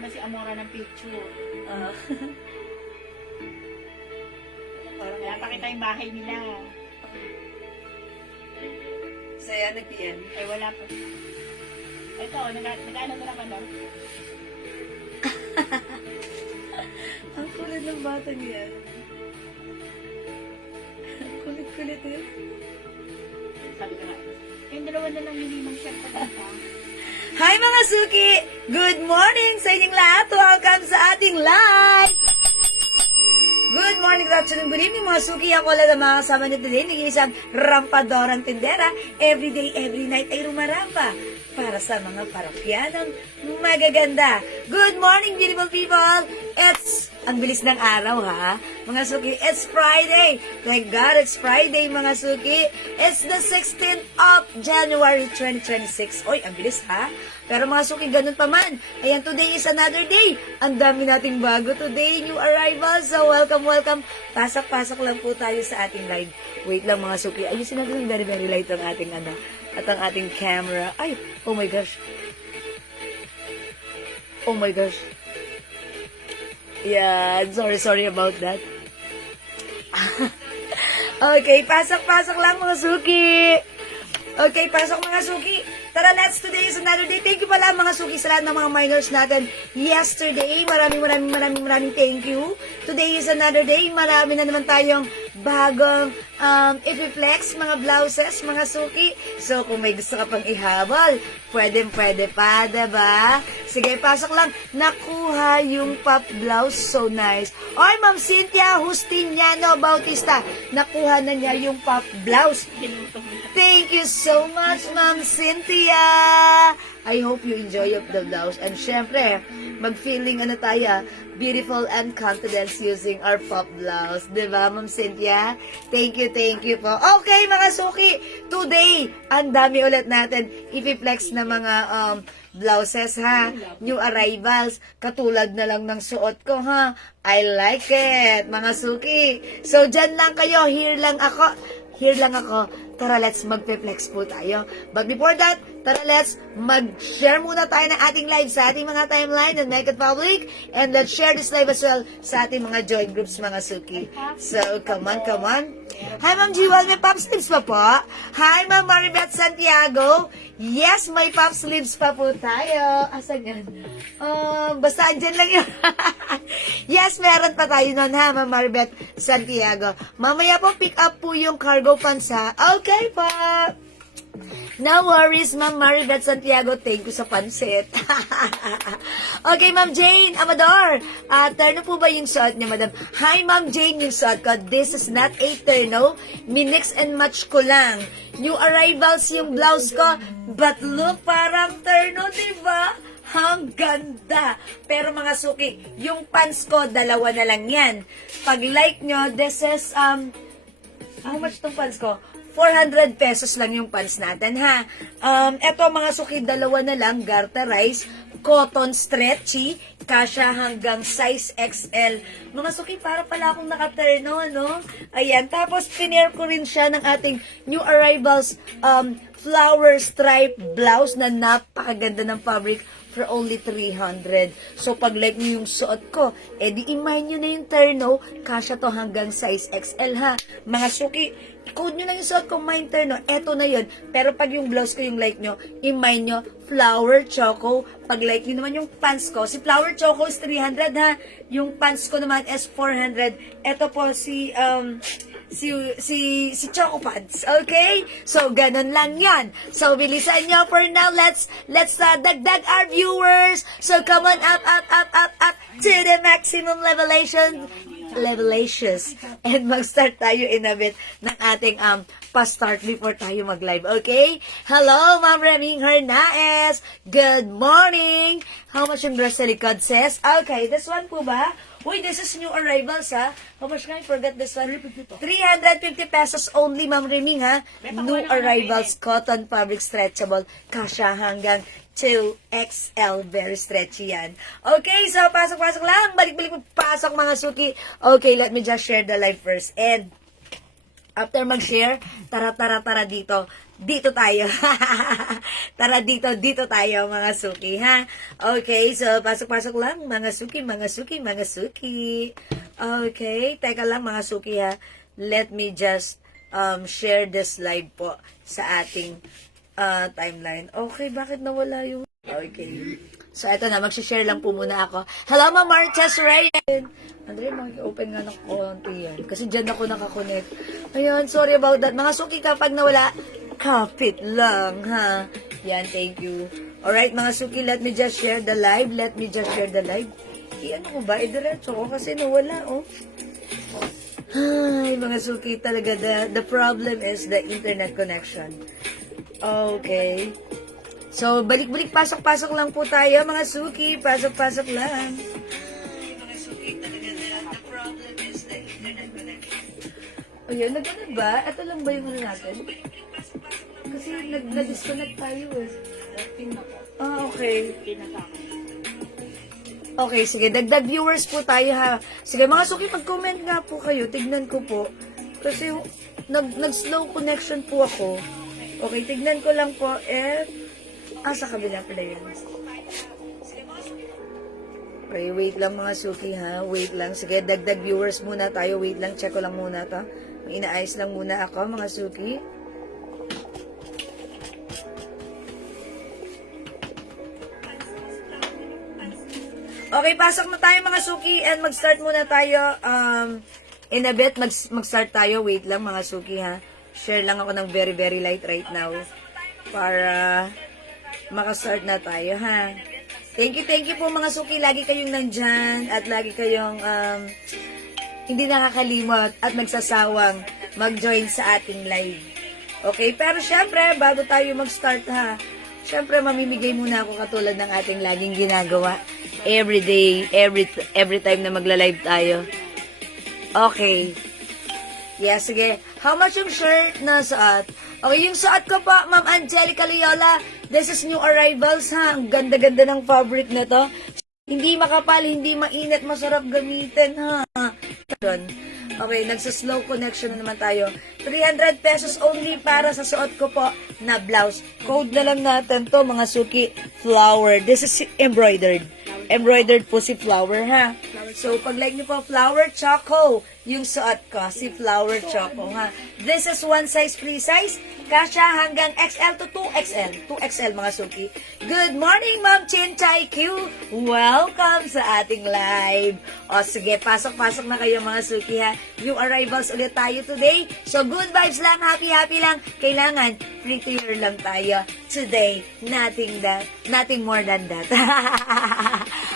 naman si Amora ng picture. Ah. Parang Kaya pakita yung bahay nila. saya nag-PM. Ay, wala pa. Ito, nag-ano na naman, no? Ang kulit ng bata niya. Kulit-kulit yun. Sabi ko nga. Yung dalawa na lang yung limang shirt pa dito. Hi mga Suki! Good morning sa inyong lahat! Welcome sa ating live! Good morning, good afternoon, good evening mga Suki. Ako lang ang mga kasama niyo today. Nag-iisang rampadorang tindera. Every day, every night ay rumarampa para sa mga parokyanong magaganda. Good morning, beautiful people! Ang bilis ng araw, ha? Mga Suki, it's Friday. Thank God, it's Friday, mga Suki. It's the 16th of January 2026. Oy, ang bilis, ha? Pero mga Suki, ganun pa man. Ayan, today is another day. Ang dami nating bago today, new arrivals. So, welcome, welcome. Pasok-pasok lang po tayo sa ating live. Wait lang, mga Suki. Ayusin natin ng very, very light ang ating, at ang ating camera. Ay, oh my gosh. Oh my gosh. Yeah, sorry about that. Okay, pasok-pasok lang mga Suki. Okay, pasok mga Suki. Tara, today is another day. Thank you pala mga Suki sa lahat ng mga minors natin yesterday. Maraming thank you. Today is another day. Marami na naman tayong bagong i-flex, mga blouses, mga Suki. So, kung may gusto ka pang ihabol, pwede pa, diba? Sige, pasok lang. Nakuha yung pop blouse. So nice. Oy, Ma'am Cynthia Justiniano Bautista. Nakuha na niya yung pop blouse. Thank you so much, Ma'am Cynthia. I hope you enjoy the blouse. And syempre, mag-feeling tayo, beautiful and confidence using our pop blouse. Diba, Ma'am Cynthia? Thank you po. Okay, mga Suki. Today, ang dami ulit natin i-flex na mga blouses, ha? New arrivals. Katulad na lang ng suot ko, ha? I like it, mga Suki. So, dyan lang kayo. Here lang ako. Tara, let's magpe-flex po tayo. But before that, tara, let's mag-share muna tayo ng ating live sa ating mga timeline and make it public. And let's share this live as well sa ating mga join groups, mga Suki. So, come on. Hi, Ma'am Jewel. May pop sleeves pa po. Hi, Ma'am Maribeth Santiago. Yes, may pop sleeves pa po tayo. Asan yan? Basta andyan lang yun. Yes, meron pa tayo nun, ha, Ma'am Maribeth Santiago. Mamaya po, pick up po yung cargo pants, ha. Okay po. No worries, Ma'am Maribeth Santiago. Thank you sa pansit. Okay, Ma'am Jane Amador. Terno po ba yung suot niya, Madam? Hi, Ma'am Jane, yung suot ko. This is not a terno. Minix and match ko lang. New arrivals yung blouse ko. But look, parang terno, diba? Ang ganda. Pero mga Suki, yung pants ko, dalawa na lang yan. Pag like nyo, this is, how much tong pants ko? 400 pesos lang yung pants natin, ha? Eto mga Suki, dalawa na lang, garterize, cotton stretchy, kasya hanggang size XL. Mga Suki, para pala akong nakaterno, no? Ayan, tapos pinair ko rin siya ng ating new arrivals, flower stripe blouse na napakaganda ng fabric for only 300. So, pag like nyo yung suot ko, edi imay nyo na yung terno, kasya to hanggang size XL, ha? Mga Suki, code nyo lang yung suot ko, mine terno, eto na yun. Pero pag yung blouse ko yung like nyo, imay nyo, flower choco. Pag like nyo naman yung pants ko, si flower choco is 300, ha? Yung pants ko naman is 400. Eto po si Choco Pads, okay? So, ganun lang yan. So, bilisan nyo for now. Let's dagdag our viewers. So, come on up to the maximum levelations. And mag-start tayo in a bit ng ating pa-start before tayo mag-live, okay? Hello, Ma'am Reming Hernaez. Good morning. How much yung dress sa likod, sis? Okay, this one po ba? Uy, this is new arrivals, ha? How much nga? I forgot this one. 350 pesos only, Ma'am Reming, ha? New arrivals, cotton fabric stretchable. Kasya hanggang 2XL. Very stretchy yan. Okay, so pasok lang. Balik-balik pasok, mga Suki. Okay, let me just share the live first. And after mag-share, tara dito. dito tayo. Tara dito tayo mga suki, ha? Okay, so pasok-pasok lang mga suki. Okay, teka lang mga suki, ha? Let me just share this live po sa ating timeline. Okay, bakit nawala yung... Okay. So, eto na, mag-share lang po muna ako. Hello, Ma'am Marches Ryan! Andre, mag-open nga ng konti yan. Kasi dyan ako nakakonect. Ayan, sorry about that. Mga suki, kapag nawala, kapit lang, ha? Yan, thank you. Alright, mga suki, let me just share the live. Ano ko ba? Diretso ko kasi nawala, oh. Ay, mga suki, talaga, the problem is the internet connection. Okay. So, balik-balik, pasok-pasok lang po tayo, mga suki. Pasok-pasok lang. Ay, mga suki, talaga, the problem is the internet connection. Ayun, nagkanan ba? Ito lang ba yung ano natin? Kasi nag-disconnect tayo, eh. Okay. Okay, sige. Dagdag viewers po tayo, ha. Sige, mga suki, mag-comment nga po kayo. Tignan ko po. Kasi nag-slow connection po ako. Okay, tignan ko lang po. Sa kabila pala yan. Okay, wait lang mga suki, ha. Wait lang. Sige, dagdag viewers muna tayo. Wait lang, check ko lang muna to. Inaayos lang muna ako, mga suki. Okay, pasok na tayo mga suki and mag-start muna tayo. In a bit, mag-start tayo. Wait lang mga suki, ha. Share lang ako ng very, very light right now para maka-start na tayo, ha. Thank you po mga suki. Lagi kayong nandyan at lagi kayong hindi nakakalimot at nagsasawang mag-join sa ating live. Okay, pero syempre, bago tayo mag-start, ha, syempre, mamimigay muna ako katulad ng ating laging ginagawa. Every day, every time na magla-live tayo. Okay. Yeah, sige. How much yung shirt na suot? Okay, yung suot ko po, Ma'am Angelica Leola. This is new arrivals, ha. Ang ganda-ganda ng fabric na to. Hindi makapal, hindi mainit, masarap gamitin, ha. Okay, nagsa-slow connection na naman tayo. 300 pesos only para sa suot ko po na blouse. Code na lang natin to, mga suki. Flower. This is embroidered. Embroidered po si Flower, ha. So, pag like niyo po, Flower Choco, yung suot ko, si Flower Choco, ha. This is one size, free size. Kasha hanggang XL to 2XL. 2XL, mga suki. Good morning, Ma'am Chin Chai Q. Welcome sa ating live. O, sige, pasok-pasok na kayo, mga suki, ha. New arrivals ulit tayo today. So, good vibes lang, happy lang. Kailangan, free to hear lang tayo today. Nothing more than that.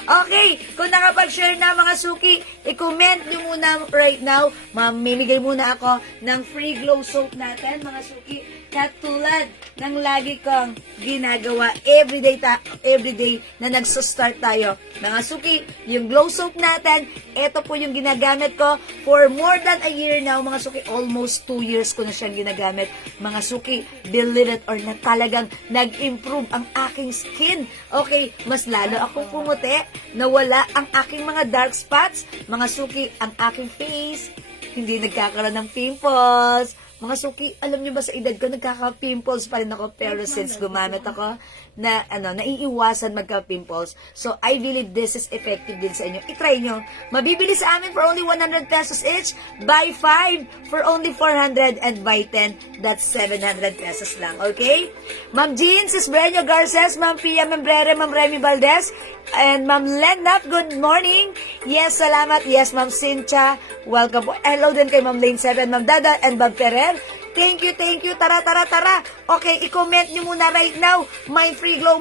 Okay, kung nakapag-share na mga suki, i-comment nyo muna right now. Mamimigay muna ako ng free glow soap natin, mga suki. Katulad ng lagi kong ginagawa everyday na nagso-start tayo. Mga suki, yung glow soap natin, ito po yung ginagamit ko for more than a year now, mga suki. Almost 2 years ko na siyang ginagamit. Mga suki, believe it or not, talagang nag-improve ang aking skin. Okay, mas lalo akong pumuti, nawala ang aking mga dark spots. Mga suki, ang aking face, hindi nagkakaroon ng pimples. Mga suki, alam niyo ba sa edad ko, nagkaka-pimples pa rin ako, pero since gumamit ako, naiiwasan magka-pimples. So, I believe this is effective din sa inyo. I-try nyo. Mabibili sa amin for only 100 pesos each. Buy 5 for only 400 and buy 10, that's 700 pesos lang. Okay? Ma'am Jean, Sis Breño Garces, Ma'am Pia Membrere, Ma'am Remy Valdez, and Ma'am Lenap, good morning. Yes, salamat. Yes, Ma'am Cynthia, welcome po. Hello din kay Ma'am Lane 7, Ma'am Dada, and Bob Ferrer. Thank you. Tara. Okay, i-comment nyo muna right now. Mind free glow.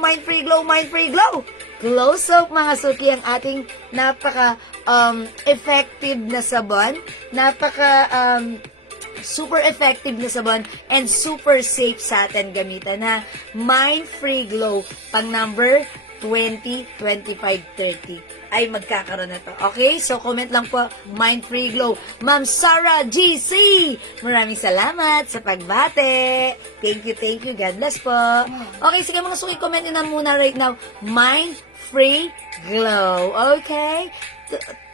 Glow soap, mga suki, ang ating effective na sabon. Super effective na sabon and super safe sa atin gamitan, ha. Mind free glow, pang number 20, 25, 30 ay magkakaroon na to. Okay? So, comment lang po, Mind Free Glow. Ma'am Sarah GC, maraming salamat sa pagbate. Thank you. God bless po. Okay, sige mga suki, comment nyo na muna right now. Mind Free Glow. Okay?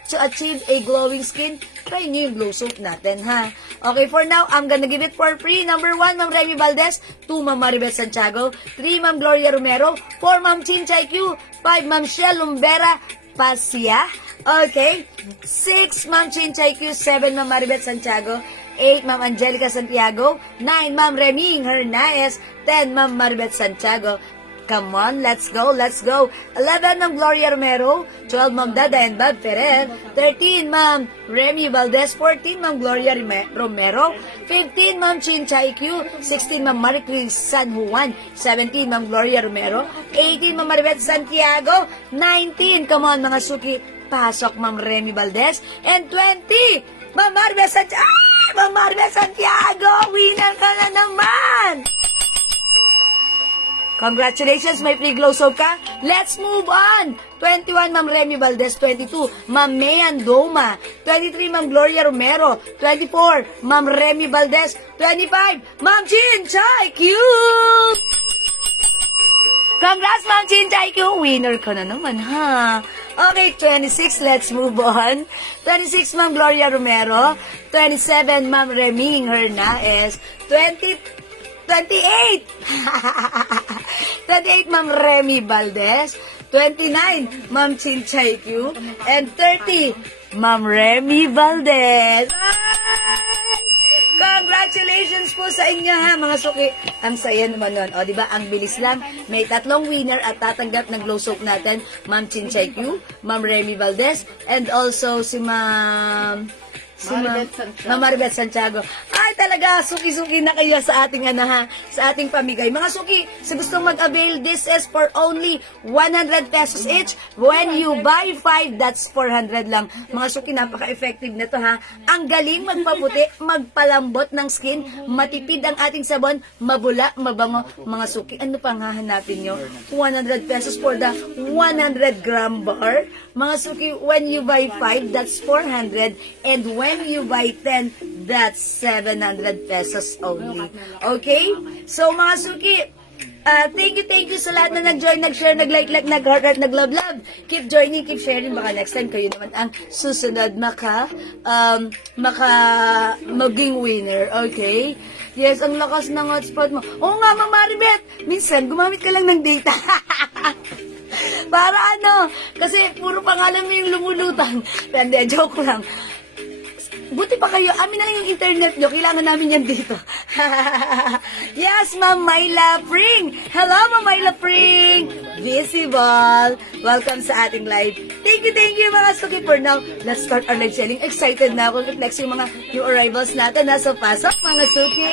to achieve a glowing skin, try nyo yung glow soap natin, ha? Okay, for now, I'm gonna give it for free. Number 1, Ma'am Remy Valdez. 2, Ma'am Maribel Santiago. 3, Ma'am Gloria Romero. 4, Ma'am Chin Chay Q. 5, Ma'am Shell Lumbera Pasia. Okay. 6, Ma'am Chin Chay Q. 7, Ma'am Maribel Santiago. 8, Ma'am Angelica Santiago. 9, Ma'am Remy Hernaez. 10, Ma'am Maribel Santiago. Come on, let's go, let's go. 11, Ma'am Gloria Romero. 12, Ma'am Dada and Bob Ferrer. 13, Ma'am Remy Valdez. 14, Ma'am Gloria Romero. 15, Ma'am Chin Chay Q. 16, Ma'am Maricris San Juan. 17, Ma'am Gloria Romero. 18, Ma'am Maribel Santiago. 19, come on mga suki, pasok Ma'am Remy Valdez. And 20, Ma'am Maribel Santiago. Ma'am Maribel Santiago, winner ka na naman! Congratulations, may free glow soap ka. Let's move on. 21, Ma'am Remy Valdez. 22, Ma'am Mayan Doma. 23, Ma'am Gloria Romero. 24, Ma'am Remy Valdez. 25, Ma'am Chin Chay Q. Congrats, Ma'am Chin Chay Q. Winner ka na naman, ha? Okay, 26, let's move on. 26, Ma'am Gloria Romero. 27, Ma'am Remy Hernaez. 28, 28, Ma'am Remy Valdez. 29, Ma'am Chin Chay Q. And 30, Ma'am Remy Valdez. Congratulations po sa inyo, ha, mga suki. Ang saya naman nun. O, diba? Ang bilis lang. May 3 winner at tatanggap ng glow soap natin. Ma'am Chin Chay Q, Ma'am Remy Valdez, and also si Ma'am Maribel Santiago. Ay, talaga, suki-suki na kayo sa ating sa ating pamigay. Mga suki, sa gustong mag-avail, this is for only 100 pesos each. When you buy 5, that's 400 lang. Mga suki, napaka-effective nito, ha. Ang galing magpaputi, magpalambot ng skin, matipid ang ating sabon, mabula, mabango. Mga suki, ano pang hahanapin nyo? 100 pesos for the 100 gram bar. Mga suki, when you buy 5, that's 400. And when you buy 10, that's 700 pesos only. Okay? So, mga suki, thank you sa lahat na nag-join, nag-share, nag-like, nag-heart, nag-love. Keep joining, keep sharing. Baka next time kayo naman ang susunod maging winner. Okay? Yes, ang lakas ng hotspot mo. Oo nga, Ma'am Maribet. Minsan, gumamit ka lang ng data. Para ano? Kasi puro pangalan mo yung lumulutang. Hindi, joke lang. Buti pa kayo, amin na lang yung internet nyo. Kailangan namin yan dito. Yes, Ma'am Myla Pring. Hello, Ma'am Myla Pring. Visible. Welcome sa ating live. Thank you, mga suki. For now, let's start our live selling. Excited na ako. I-flex yung mga new arrivals natin. Nasa pasok, mga suki.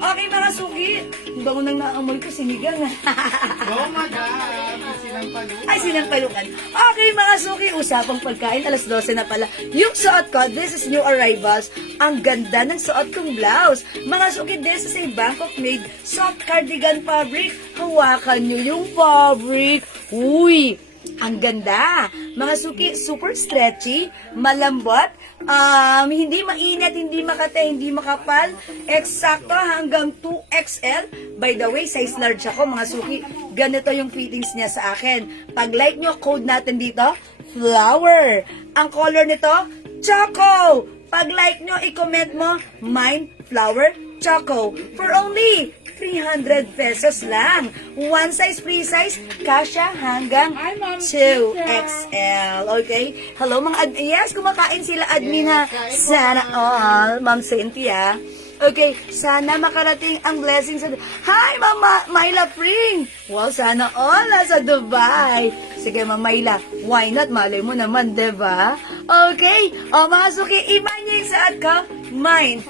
Okay, mga suki. Ang bango nang naamoy ko, sinigang. Oh my God! Sinampalukan. Ay, sinampalukan. Okay, mga suki, usapang pagkain. Alas 12 na pala. Yung suot ko, this is new arrivals. Ang ganda ng suot kong blouse. Mga suki, this is a Bangkok-made soft cardigan fabric. Hawakan nyo yung fabric. Uy! Ang ganda. Mga suki, super stretchy, malambot, hindi mainit, hindi makate, hindi makapal, eksakto hanggang 2XL. By the way, size large ako, mga suki. Ganito yung fittings niya sa akin. Pag like nyo, code natin dito, flower. Ang color nito, choco. Pag like nyo, i-comment mo, mine, flower, choco. For only 300 pesos lang. One size, free size, kasya hanggang 2XL. Okay? Hello, mga yes, kumakain sila admin, ha. Sana all, Ma'am Cynthia. Okay, sana makarating ang blessings sa... Hi, Mama Myla Pring! Well, sana all nasa Dubai. Sige, Ma'am Myla, why not? Malay mo naman, diba? Okay, mga suki, iba niya yung saat ko. Mine.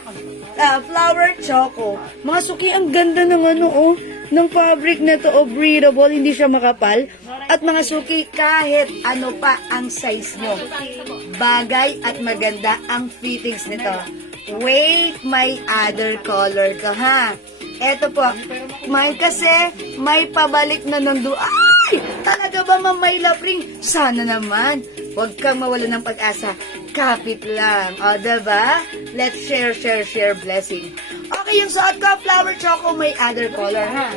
Flower choco. Mga suki, ang ganda ng ng fabric na to, breathable, hindi siya makapal. At mga suki, kahit ano pa ang size nyo, bagay at maganda ang fittings nito. Wait, may other color to, ha? Eto po, mine kasi may pabalik na ng Ay! Talaga ba, Ma'am Myla Pring? Sana naman. Huwag kang mawala ng pag-asa. Kapit lang. O, diba? Let's share blessing. Okay, yung suot ko, flower choco, may other color, ha?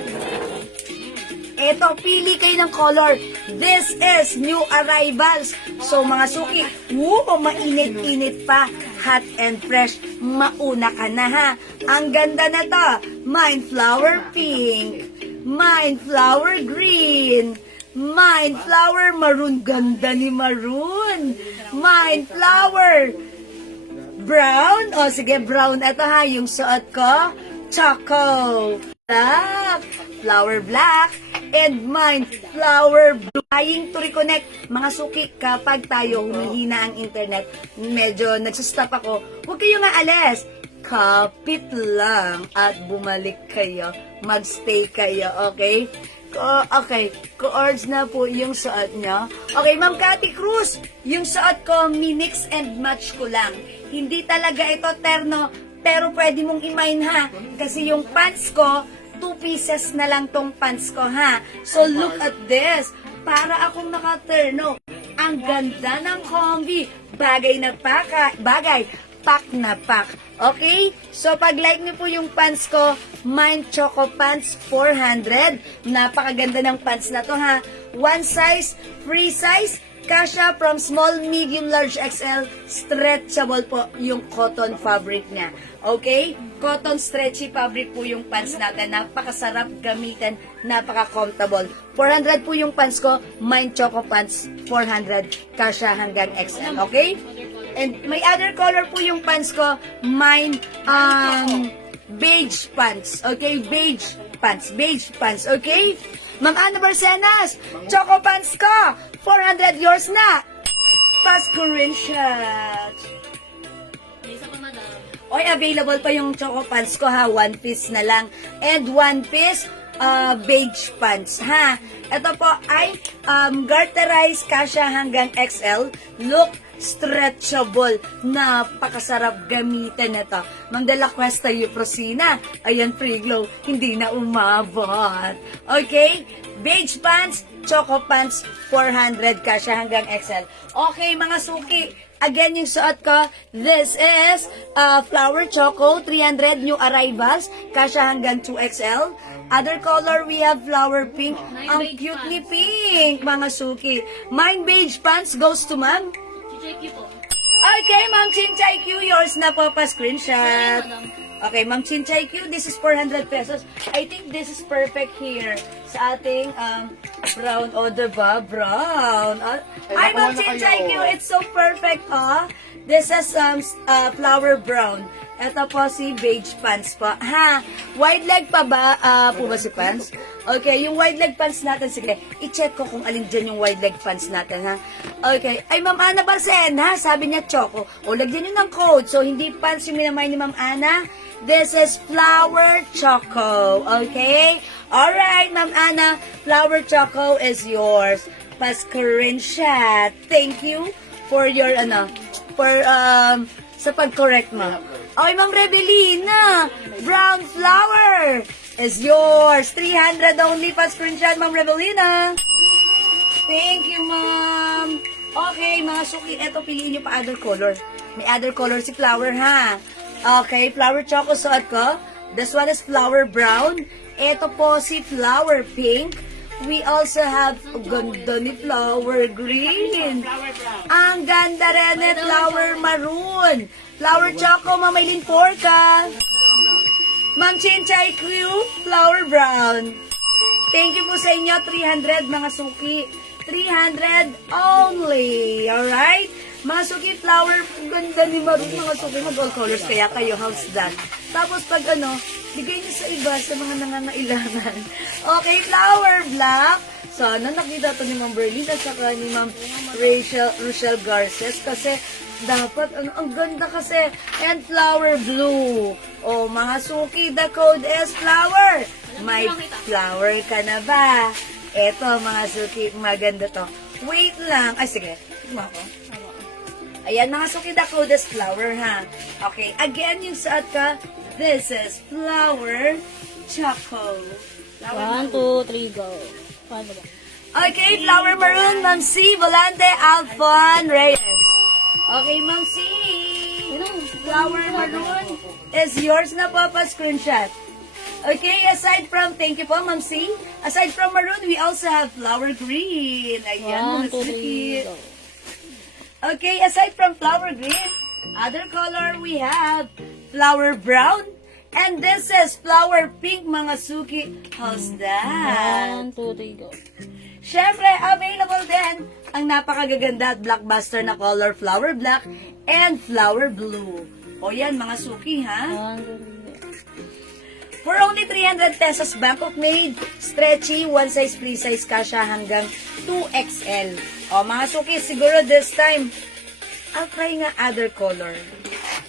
Eto, pili kayo ng color. This is new arrivals. So, mga suki, mainit-init pa. Hot and fresh. Mauna ka na, ha? Ang ganda na to. Mine flower pink. Mine flower green. Mine flower maroon. Ganda ni maroon. Mine flower brown. O, sige, brown. Ito ha, yung suot ko. Choco. Black. Flower black. And mine, flower blue. Trying to reconnect. Mga suki, kapag tayo humihina ang internet, medyo nagsustop ako, huwag kayong aalis. Kapit lang at bumalik kayo. Magstay kayo, okay? Okay, co-ords na po yung suot nyo. Okay, Ma'am Cathy Cruz, yung suot ko, minix and match ko lang. Hindi talaga ito terno, pero pwede mong i-mine ha. Kasi yung pants ko, 2 pieces na lang tong pants ko, ha? So, look at this. Para akong nakaterno. Ang ganda ng combi. Bagay na bagay. Pack na pack. Okay? So, pag like niyo po yung pants ko, Mine Choco Pants 400. Napakaganda ng pants na to, ha? One size, free size. Kasha from small, medium, large, XL, stretchable po yung cotton fabric niya. Okay? Cotton stretchy fabric po yung pants natin. Napakasarap gamitin, napaka-comfortable. 400 po yung pants ko, Mine Choco Pants 400, kasha hanggang XL. Okay? And may other color po yung pants ko, Mine beige pants. Okay? Beige pants. Okay? Ma'am Ana Barcenas, Choco Pants ko, 400 yours na. Pasko rin siya. Isa pa, madam. Oy, available pa yung Choco Pants ko, ha. 1 piece na lang. And 1 piece, beige pants, ha. Ito po ay garterized kasha hanggang XL. Look, stretchable. Napakasarap gamitin ito. Ma'am de la Cuesta Yuprosina. Ayan, free glow. Hindi na umabot. Okay? Beige pants, Choco Pants, 400 kasha hanggang XL. Okay, mga suki. Again, yung suot ko, this is Flower Choco, 300 new arrivals, kasha hanggang 2XL. Other color, we have flower pink. Ang cute ni pink, mga suki. Mine beige pants goes to ma'am. Chicheki po. Okay, Ma'am Chinchay Q, yours na po pa screenshot. Madam. Okay, Ma'am Chinchay Q, this is 400 pesos. I think this is perfect here sa ating brown. O, diba? Brown. Ay, Ma'am Chinchay Q, it's so perfect, oh. This is flower brown. Ito po si beige pants po. Ha? Wide leg pa ba? Po ba si pants? Okay, yung wide leg pants natin, sige, i-check ko kung alin dyan yung wide leg pants natin, ha? Okay, ay Ma'am Ana Barcen, ha? Sabi niya Choco. O, lagyan nyo ng code. So, hindi pants yung minamay ni Ma'am Ana. This is Flower Choco, okay? Alright, Ma'am Ana, Flower Choco is yours. Pa-screenshot. Thank you for your, sa pag-correct mo. Okay, Ma'am Rebelina, brown flower is yours. 300 only pa screenshot, Ma'am Rebelina. Thank you, Ma'am. Okay, mga suki, eto, piliin nyo pa other color. May other color si flower, ha? Okay, flower choco suot ko. This one is flower brown. Ito po si flower pink. We also have ganda ni flower green. Flower brown. Ang ganda rin ni flower maroon. Flower choco, Mamaylin Porca. Ma'am Chinchay Q, flower brown. Thank you po sa inyo, 300 mga suki. 300 only. Alright? Mga suki, flower, ganda ni maroon mga suki. Mag-all colors kaya kayo, how's that? Tapos pag bigay niyo sa iba, sa mga nangangailangan. Okay, flower black. Sana nakita to ni Ma'am Berlin at saka ni Ma'am Rochelle Garces kasi dapat, ang ganda kasi. And flower blue. Oh, mga suki, the code is flower. May flower ka na ba? Eto, mga suki, maganda to. Wait lang. Ay, sige. Tignan ko. Ayan, mga suki, the code is flower, ha? Okay, again, yung suot ka, this is flower choco. 1, 2, 3, go. Paano ba? Okay, flower maroon, Ma'am C. Volante Alfon Reyes. Okay, Ma'am C. Flower maroon is yours na po pa screenshot. Okay, aside from, thank you po, Ma'am C. Aside from maroon, we also have flower green. Ayan, 1, 2, Suki. 3, go. Okay, aside from flower green, other color we have flower brown. And this is flower pink, mga Suki. How's that? 1, 2, 3, go. Siyempre, available din ang napakagaganda at blockbuster na color flower black and flower blue. O yan, mga Suki, ha? 1, 2, 3, go. For only 300 pesos, Bangkok made, stretchy, one size, free size ka siya hanggang 2XL. O mga Suki, siguro this time, I'll try nga other color.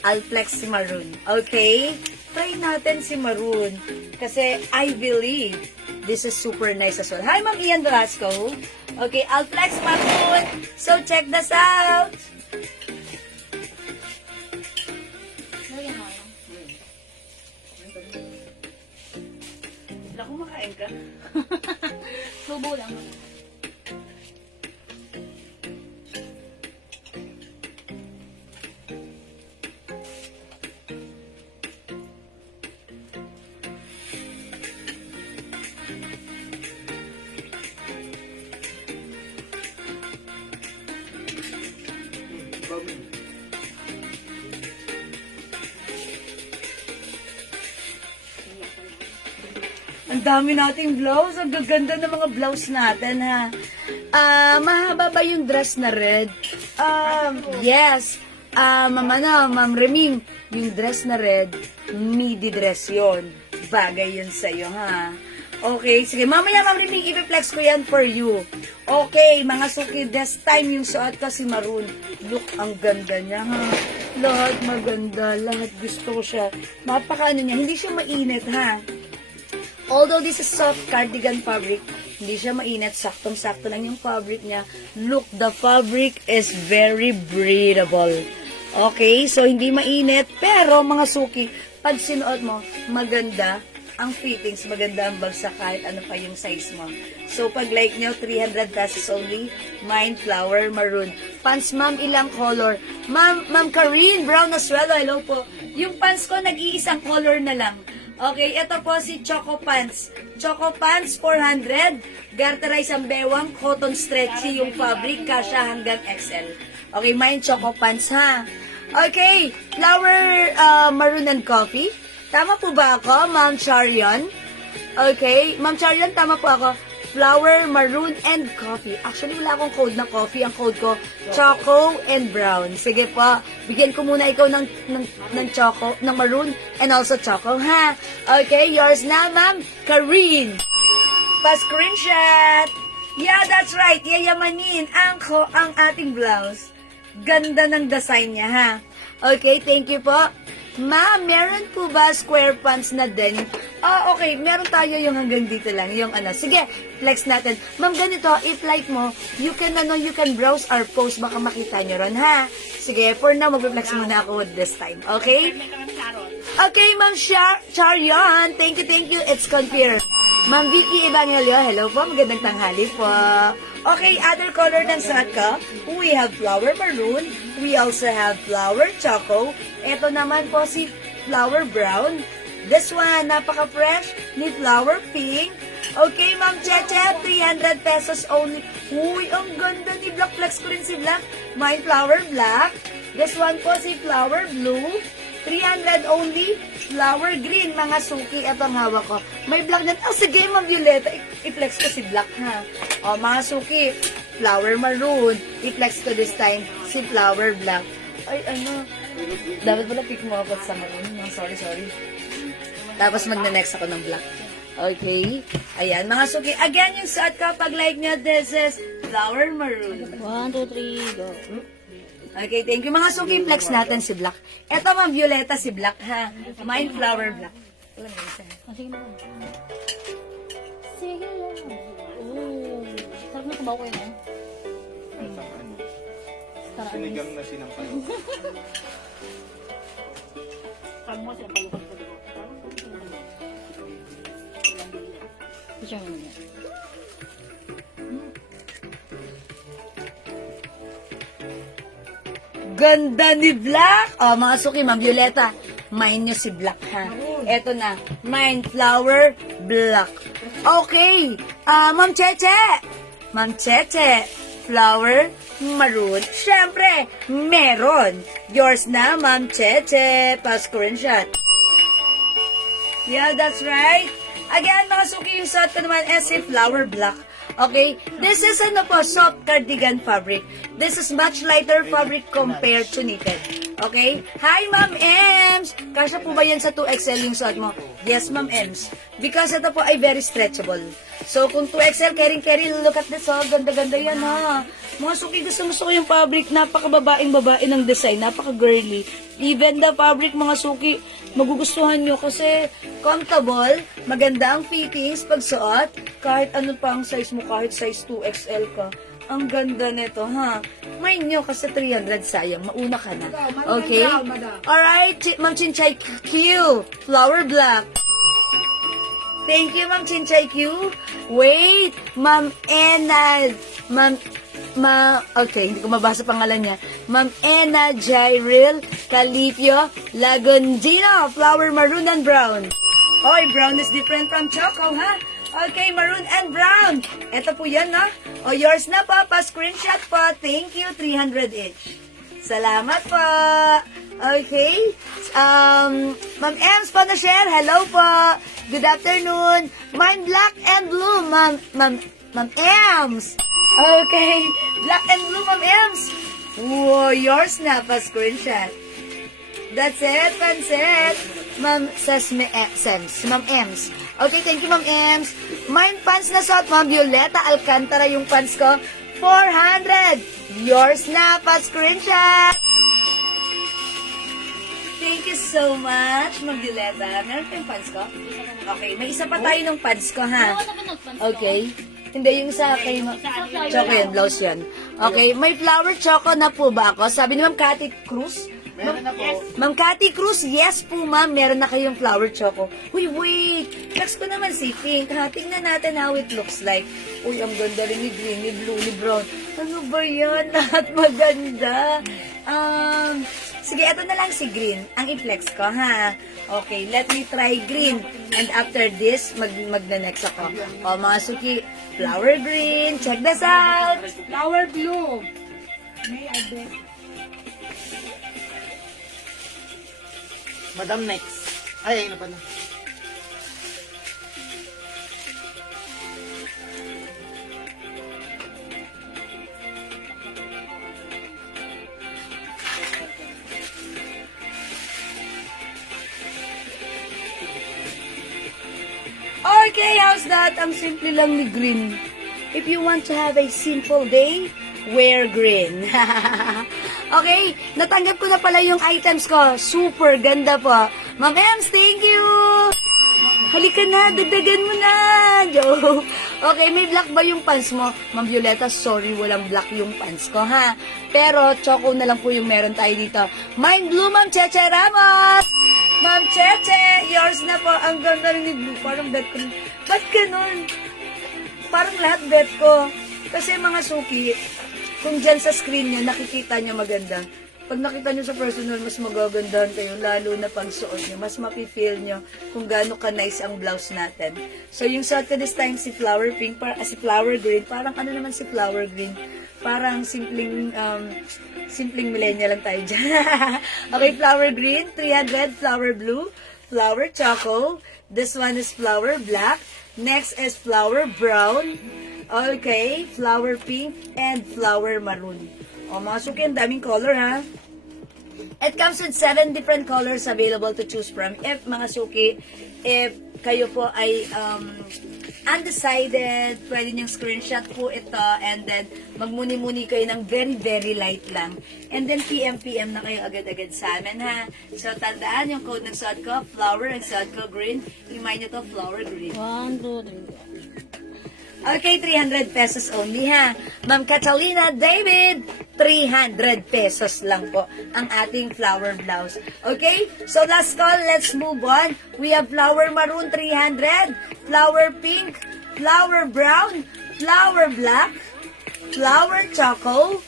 I'll flex si maroon. Okay? Try natin si maroon. Kasi I believe this is super nice as well. Hi, Ma'am Ian Velasco. Okay, I'll flex maroon. So, check this out. Wala kumakain ka. Subo lang. Ang dami nating blouse. Ang gaganda ng mga blouse natin, ha. Mahaba ba yung dress na red? Yes. Ma'am Reming, yung dress na red, midi dress yon. Bagay yun sa'yo, ha. Okay, sige. Mamaya, Ma'am Reming, ipiplex ko yan for you. Okay, mga Suki, this time yung suot ko si maroon. Look, ang ganda niya, ha. Lahat maganda, lahat gusto ko siya. Napaka niya, hindi siya mainit, ha. Although this is soft cardigan fabric, hindi siya mainit, saktong-sakto lang yung fabric niya. Look, the fabric is very breathable. Okay, so hindi mainit, pero mga Suki, pag sinuot mo, maganda ang fittings, maganda ang bagsak kahit ano pa yung size mo. So pag like nyo, 300 pesos only, mine flower maroon. Pants, ma'am, ilang color? Ma'am Karine, brown as well, hello po. Yung pants ko, nag-iisang color na lang. Okay, ito po si Choco Pants. Choco Pants, 400. Garterize ang bewang, cotton stretchy yung fabric, kasya hanggang XL. Okay, mine Choco Pants, ha? Okay, flower maroon and coffee. Tama po ba ako, Ma'am Charion? Okay, Ma'am Charion, tama po ako. Flower, maroon, and coffee. Actually, wala akong code na coffee. Ang code ko, choco and brown. Sige po, bigyan ko muna ikaw ng choco, ng maroon, and also choco, ha? Okay, yours na, Ma'am Karine. Pa-screenshot. Yeah, that's right. Yayamanin ang ating blouse. Ganda ng design niya, ha? Okay, thank you po. Ma'am, meron po ba square pants na din? Okay, meron tayo yung hanggang dito lang, yung ano. Sige, flex natin. Ma'am, ganito, if like mo, you can browse our post, baka makita nyo ron, ha? Sige, for now, mag-flex muna ako this time, okay? Okay, Ma'am Charion, thank you, it's confirmed. Ma'am Vicky Evangelio, hello po, magandang tanghali po. Okay, other color ng suot ko, we have flower maroon, we also have flower choco, ito naman po si flower brown, this one, napaka-fresh, ni flower pink. Okay, Ma'am Cheche, 300 pesos only. Uy, ang ganda ni Black, flex ko rin si Black, my flower black, this one po si flower blue, 300 only, flower green, mga Suki, ito ang hawak ko. May black dyan. Sige, Ma'am Violeta, i-flex ko si black, ha? Mga Suki, flower maroon, i-flex ko this time, si flower black. Ay, ano, dapat pala pick mo ako sa maroon. Sorry. Tapos magna-next ako ng black. Okay? Ayan, mga Suki. Again, yung suot ko, pag like nyo, this is flower maroon. 1, 2, 3, go. Okay, thank you. Mga Suki, flex natin si Black. Eto, Ma'am Violeta, si Black, ha? Mine flower black. Wala na isa. Sige na. Sige lang. Oh, sarap na kumaw ko yun, Tara, Sinigang na sinampalok. Pag mo siya, palukot ko dito. Picture mo niya. Ganda ni Black! Mga Suki, Ma'am Violeta, mine nyo si Black, ha? Eto na. Mine, flower black. Okay. Ma'am Cheche. Ma'am Cheche. Flower maroon. Siyempre, meron. Yours na, Ma'am Cheche. Pass screenshot. Yeah, that's right. Again, mga suki, yung suot ko naman is si flower black. Okay? This is ano po, soft cardigan fabric. This is much lighter fabric compared to knitted. Okay? Hi, Ma'am Ems! Kasya po ba yan sa 2XL yung suot mo? Yes, Ma'am Ems. Because ito po ay very stretchable. So, kung 2XL, carry, look at this, oh. Ganda-ganda yan, ha. Mga suki, gusto ko yung fabric. Napakababaeng-babae ng design. Napaka-girly. Even the fabric, mga suki, magugustuhan nyo kasi comfortable, maganda ang fittings pag suot, kahit ano pa ang size mo, kahit size 2XL ka. Ang ganda nito, ha? Mind nyo, kasi 300, sayang. Mauna ka na. Okay? Alright, Ma'am Chinchay Q. Flower black. Thank you, Ma'am Chinchay Q. Wait, Ma'am Enad. Okay, hindi ko mabasa pangalan niya. Ma'am Ena Jairil Calipio Lagondino. Flower maroon and brown. Oy, brown is different from choco, ha? Okay, maroon and brown. Ito po yan, no? O, yours na po. Pa-screenshot po. Thank you. 300 each. Salamat po. Okay. Ma'am Ems po na-share. Hello po. Good afternoon. Mine black and blue, Ma'am Ems. Okay. Black and blue, Ma'am Ems. Wow, yours na. Pa-screenshot. That's it, Pansit. Ma'am Sems. Ma'am Ems. Okay, thank you, Ma'am Ems. Mine pants na suot, Ma'am Violeta Alcantara yung pants ko. 400. Yours na, pa-screenshot. Thank you so much, Ma'am Violeta. Meron pa yung pants ko? Okay, may isa pa tayo ng pants ko, ha? Okay. Hindi, yung sa kay Choco yun, blouse yun. Okay, may flower choco na po ba ako? Sabi ni Ma'am Cathy Cruz. Meron na po. Ma'am Cathy Cruz, yes po ma'am, meron na kayong flower choco. Uy, wait, flex ko naman si Pink. Ha, tingnan natin how it looks like. Uy, ang ganda rin ni green, ni blue, ni brown. Ano ba yan? Lahat maganda. Sige, ito na lang si green. Ang i-flex ko, ha? Okay, let me try green. And after this, magna-next ako. O, mga suki, flower green. Check this out. Flower blue. May I bet? Madam next. Ay, ayun na pala. Okay, how's that? Ang simple lang ni green. If you want to have a simple day, wear green. Okay, natanggap ko na pala yung items ko. Super ganda po. Ma'am Ems, thank you! Halika na, dagdagan mo na! Joke. Okay, may black ba yung pants mo? Ma'am Violeta, sorry, walang black yung pants ko, ha? Pero, choco na lang po yung meron tayo dito. Mine blue, Ma'am Cheche Ramos! Ma'am Cheche, yours na po. Ang ganda rin ni blue. Parang bet ko. Ba't ganun? Parang lahat bet ko. Kasi mga suki, kung dyan sa screen nyo, nakikita nyo maganda. Pag nakita nyo sa personal, mas magagandahan kayo, lalo na pag suot nyo. Mas mapifeel nyo kung gaano ka-nice ang blouse natin. So, yung suot ko this time, si flower pink, si flower green, parang ano naman si flower green? Parang simpleng millennial lang tayo dyan. Okay, flower green, 300, flower blue, flower choco, this one is flower black, next is flower brown, okay, flower pink, and flower maroon. O, mga suki, ang daming color, ha? It comes with 7 different colors available to choose from. If, mga suki, if kayo po ay undecided, pwede niyong screenshot po ito, and then magmuni-muni kayo ng very, very light lang. And then PM na kayo agad-agad sa amin, ha? So, tandaan yung code ng suot ko, flower, ang suot ko green. Remind nyo to, flower green. 1, 2, 3. Okay, 300 pesos only, ha? Ma'am Catalina David, 300 pesos lang po ang ating flower blouse. Okay? So, last call, let's move on. We have flower maroon, 300, flower pink, flower brown, flower black, flower choco,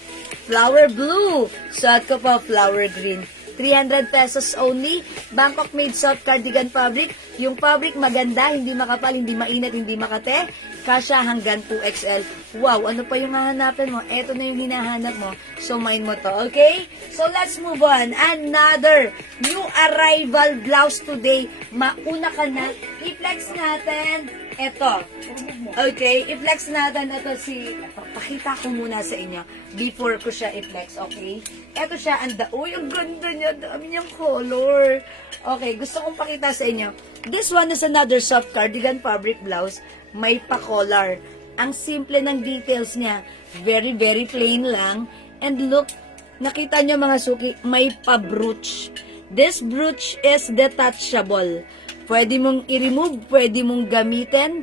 flower blue. Suot ko po, flower green. 300 pesos only. Bangkok made soft cardigan fabric. Yung fabric maganda, hindi makapal, hindi mainit, hindi makate. Kasya hanggang 2XL. Wow, ano pa yung hahanapin mo? Eto na yung hinahanap mo. So, mind mo to, okay? So, let's move on. Another new arrival blouse today. Mauna ka na. I-flex natin. Eto. Okay, i-flex natin ito pakita ko muna sa inyo before ko siya i-flex, okay? Ito siya, uy, ang ganda niya, dami niyang color. Okay, gusto kong pakita sa inyo. This one is another soft cardigan fabric blouse. May pa-collar. Ang simple ng details niya. Very, very plain lang. And look, nakita niyo mga suki, may pa-brooch. This brooch is detachable. Pwede mong i-remove, pwede mong gamitin,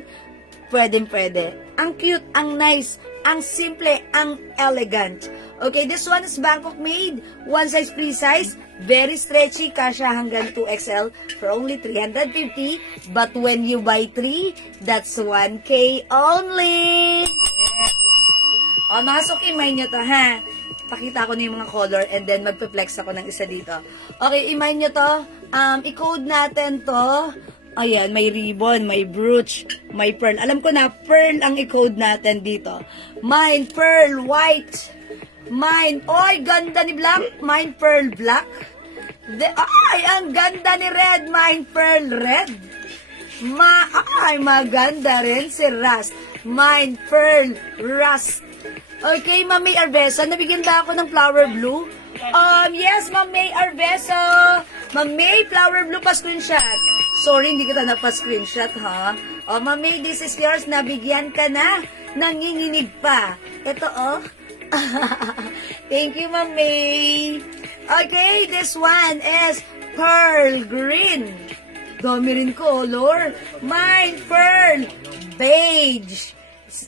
pwede. Ang cute, ang nice, ang simple, ang elegant. Okay, this one is Bangkok made. One size, free size. Very stretchy, kasya hanggang 2XL for only 350. But when you buy 3, that's 1K only. O, mga suki, mind nyo to, ha? Pakita ko na yung mga color and then magpe-flex ako ng isa dito. Okay, i-mind nyo to. I-code natin to. Ayan, may ribbon, may brooch, may pearl. Alam ko na, pearl ang i-code natin dito. Mine, pearl, white. Mine, oy, ganda ni black. Mine, pearl, black. Ay, ang ganda ni red. Mine, pearl, red. Ay, maganda rin si rust. Mine, pearl, rust. Okay, Ma'am May Arvesa, nabigyan ba ako ng flower blue? Yes, Ma'am May Arvesa. Ma'am May, flower blue pa screenshot. Sorry, hindi kita nagpa-screenshot, ha? Ma'am May, this is yours. Nabigyan ka na. Nanginginig pa. Ito, oh. Thank you, Ma'am May. Okay, this one is pearl green. Dami rin color. Mine, pearl, beige.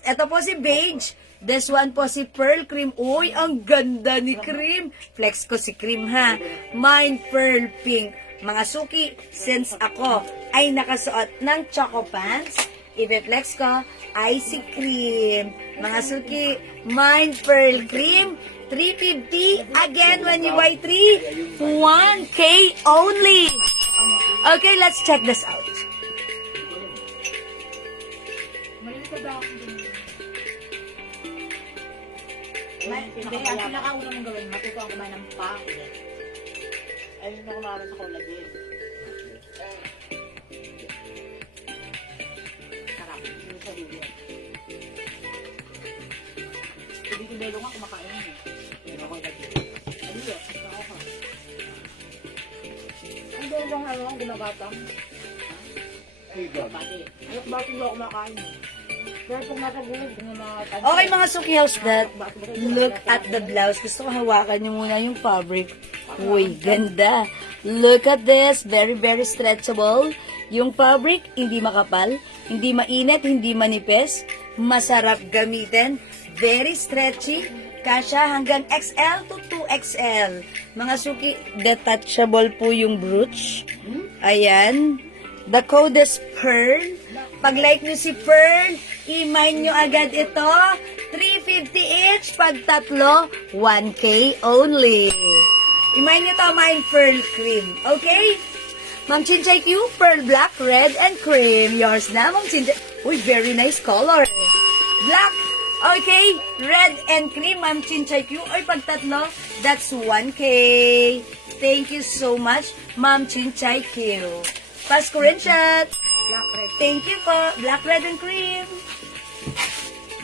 Ito po si beige. This one po si pearl cream. Uy, ang ganda ni cream. Flex ko si cream, ha. Mine, pearl pink. Mga suki, since ako ay nakasuot ng choco pants, i-flex ko ay si cream. Mga suki, mine, pearl cream, 350. Again, when you buy 3, 1K only. Okay, let's check this out. Hindi, ang pinakauna mong gawin, matuto ang kumain ng pa-ulit. Ayun na kumain sa collagen. Sarap. Yung sa video. Hindi ko belo nga kumakain eh. Ayun ako collagen. Ayun yun. Ang belo nga ang ginagatang. Pati. Ayok bakit hindi ako kumakain eh. Pero pag nakagulog, Okay, mga suki house that, look at the blouse. Gusto ko hawakan nyo muna yung fabric. Uy, ganda. Look at this. Very, very stretchable. Yung fabric, hindi makapal, hindi mainit, hindi manipis. Masarap gamitin. Very stretchy. Kasya hanggang XL to 2XL. Mga suki, detachable po yung brooch. Ayan. The code is Pearl. Pag like nyo si Pearl, i-mine nyo agad ito. 350 each. Pag tatlo, 1K only. I-mine nyo to, mine Pearl Cream. Okay? Ma'am Chinchay Q, Pearl Black, Red, and Cream. Yours na, Ma'am Chinchay. Uy, very nice color. Black. Okay? Red and Cream, Ma'am Chinchay Q. Uy, pag tatlo, that's 1K. Thank you so much, Ma'am Chinchay Q. Pass ko rin shot. black red. Thank you po. Black, red, and cream.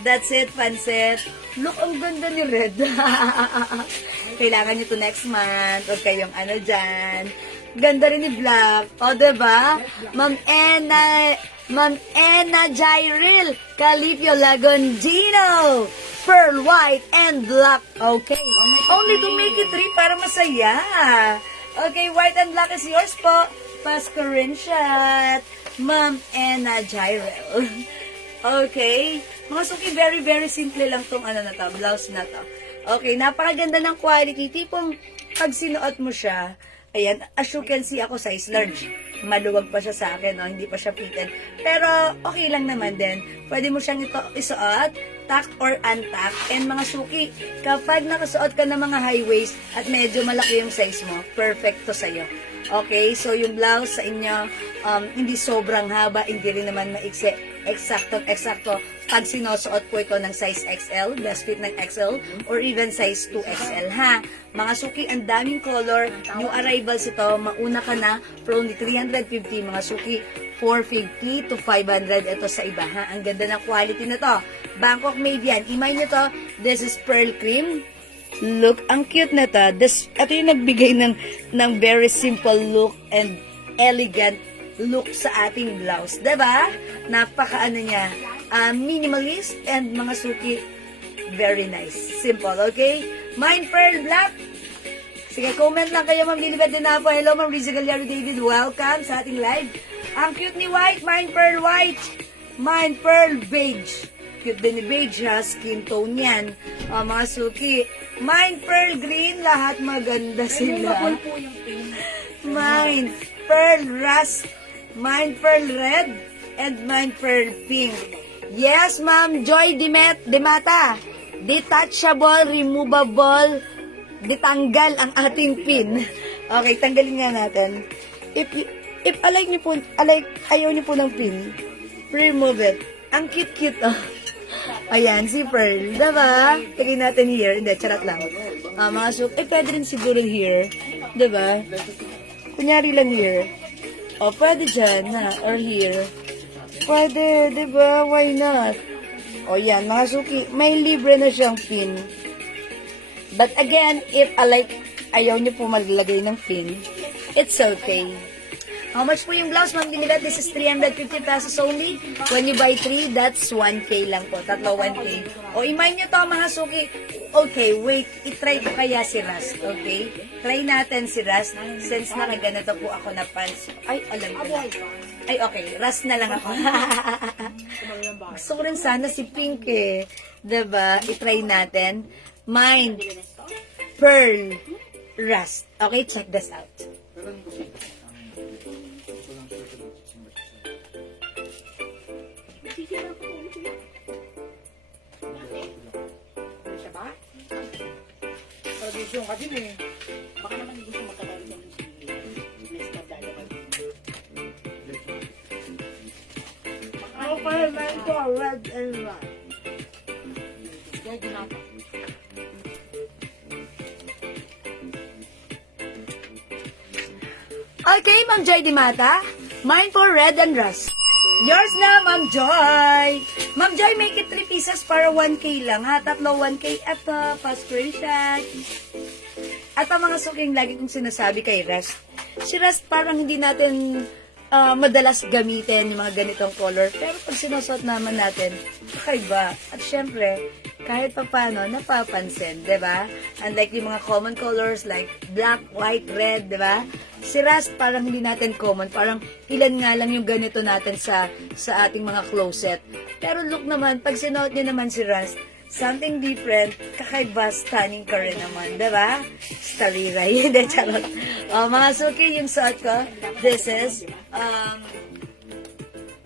That's it, pansit. Look, ang ganda ni Red. Kailangan nyo to next month. Huwag kayong ano dyan. Ganda rin ni Black. O, diba? Ma'am Ena Jairil Calipio Lagondino. Pearl white and black. Okay. Only to make it 3 para masaya. Okay, white and black is yours po. Pass ko rin shot. Ma'am Ena Jairil. Okay. Mga suki, very, very simple lang tong ano na to, blouse na to. Okay, napakaganda ng quality. Tipong pag sinuot mo siya, Ayan, as you can see, ako size large. Maluwag pa siya sa akin, no? Hindi pa siya fitted. Pero, okay lang naman din. Pwede mo siyang isuot, tuck or untuck. And mga suki, kapag nakasuot ka ng mga high waist at medyo malaki yung size mo, perfect to sa'yo. Okay, so yung blouse sa inyo, hindi sobrang haba, hindi rin naman maiksi. Eksakto. Pag sinusuot po ito ng size XL, best fit ng XL, or even size 2XL, ha? Mga suki, ang daming color, new arrivals ito, mauna ka na, for only 350, mga suki, 450 to 500, ito sa iba, ha? Ang ganda ng quality na to. Bangkok made yan. Imay nyo to, this is pearl cream. Look, ang cute na to. Ito yung nagbigay ng very simple look and elegant look sa ating blouse. Diba? Napaka-ano niya. Minimalist and mga suki, very nice. Simple, okay? Mine Pearl Black. Sige, comment lang kayo, Ma'am Lilibet din po. Hello, Ma'am Rizza Gallardo David. Welcome sa ating live. Ang cute ni White. Mine Pearl White. Mine Pearl Beige. Cute din ni Beige, ha? Skin tone yan. Mga suki. Mine Pearl Green. Lahat maganda sila. po yung pin. Mine Pearl Rust. Mine Pearl Red. And Mine Pearl Pink. Yes, Ma'am Joy Demata. Detachable, removable, ditanggal ang ating pin. Okay, tanggalin nga natin. If ayaw niyo po ng pin, remove it. Ang cute-cute, oh. Ayan, si Pearl. Diba? Tingin natin here. Hindi, charot lang. Mga pwede rin siguro here. Diba? Kunyari lang here. Pwede dyan, ha? Or here. Pwede, diba? Why not? Yan, mga suki. May libre na siyang pin. But again, if ayaw niyo po maglagay ng pin, it's okay. How much po yung blouse, Ma'am Lilibet? This is 350 pesos only. When you buy 3, that's 1K lang po. Tatlo 1K. Imay nyo to, mga suki. Okay, wait. I-try ko kaya si Rust. Okay? Try natin si Rust. Since nakaganito po ako na pants. Ay, alam ko na. Ay, okay. Rust na lang ako. Gusto ko rin sana si Pink eh. Diba? I-try natin. Mine. Pearl. Rust. Okay, check this out. Siya ba? Tradisyon ka din eh. Baka naman hindi gusto magkakaroon ng list of dialogue. Okay, mine to red and white. Kaya ginapa. Okay, Ma'am Joy Dimata. Mine for red and rust. Yours na, Ma'am Joy. Ma'am Joy, make it 3 pieces para 1K lang, ha? Tatlo 1K. At pa-screenshot. At ang mga suking lagi kong sinasabi kay Rust. Si Rust parang hindi natin madalas gamitin yung mga ganitong color. Pero pag sinusuot naman natin, kakaiba. At syempre, kahit pa paano, napapansin, di ba? Unlike yung mga common colors like black, white, red, di ba? Si Rust parang hindi natin common. Parang ilan nga lang yung ganito natin sa ating mga closet. Pero look naman, pag sinuot niyo naman si Rust, something different, kakaiba, stunning ka rin naman, di ba? Stariray, hindi, charot. Mga suki, yung suot ko, this is,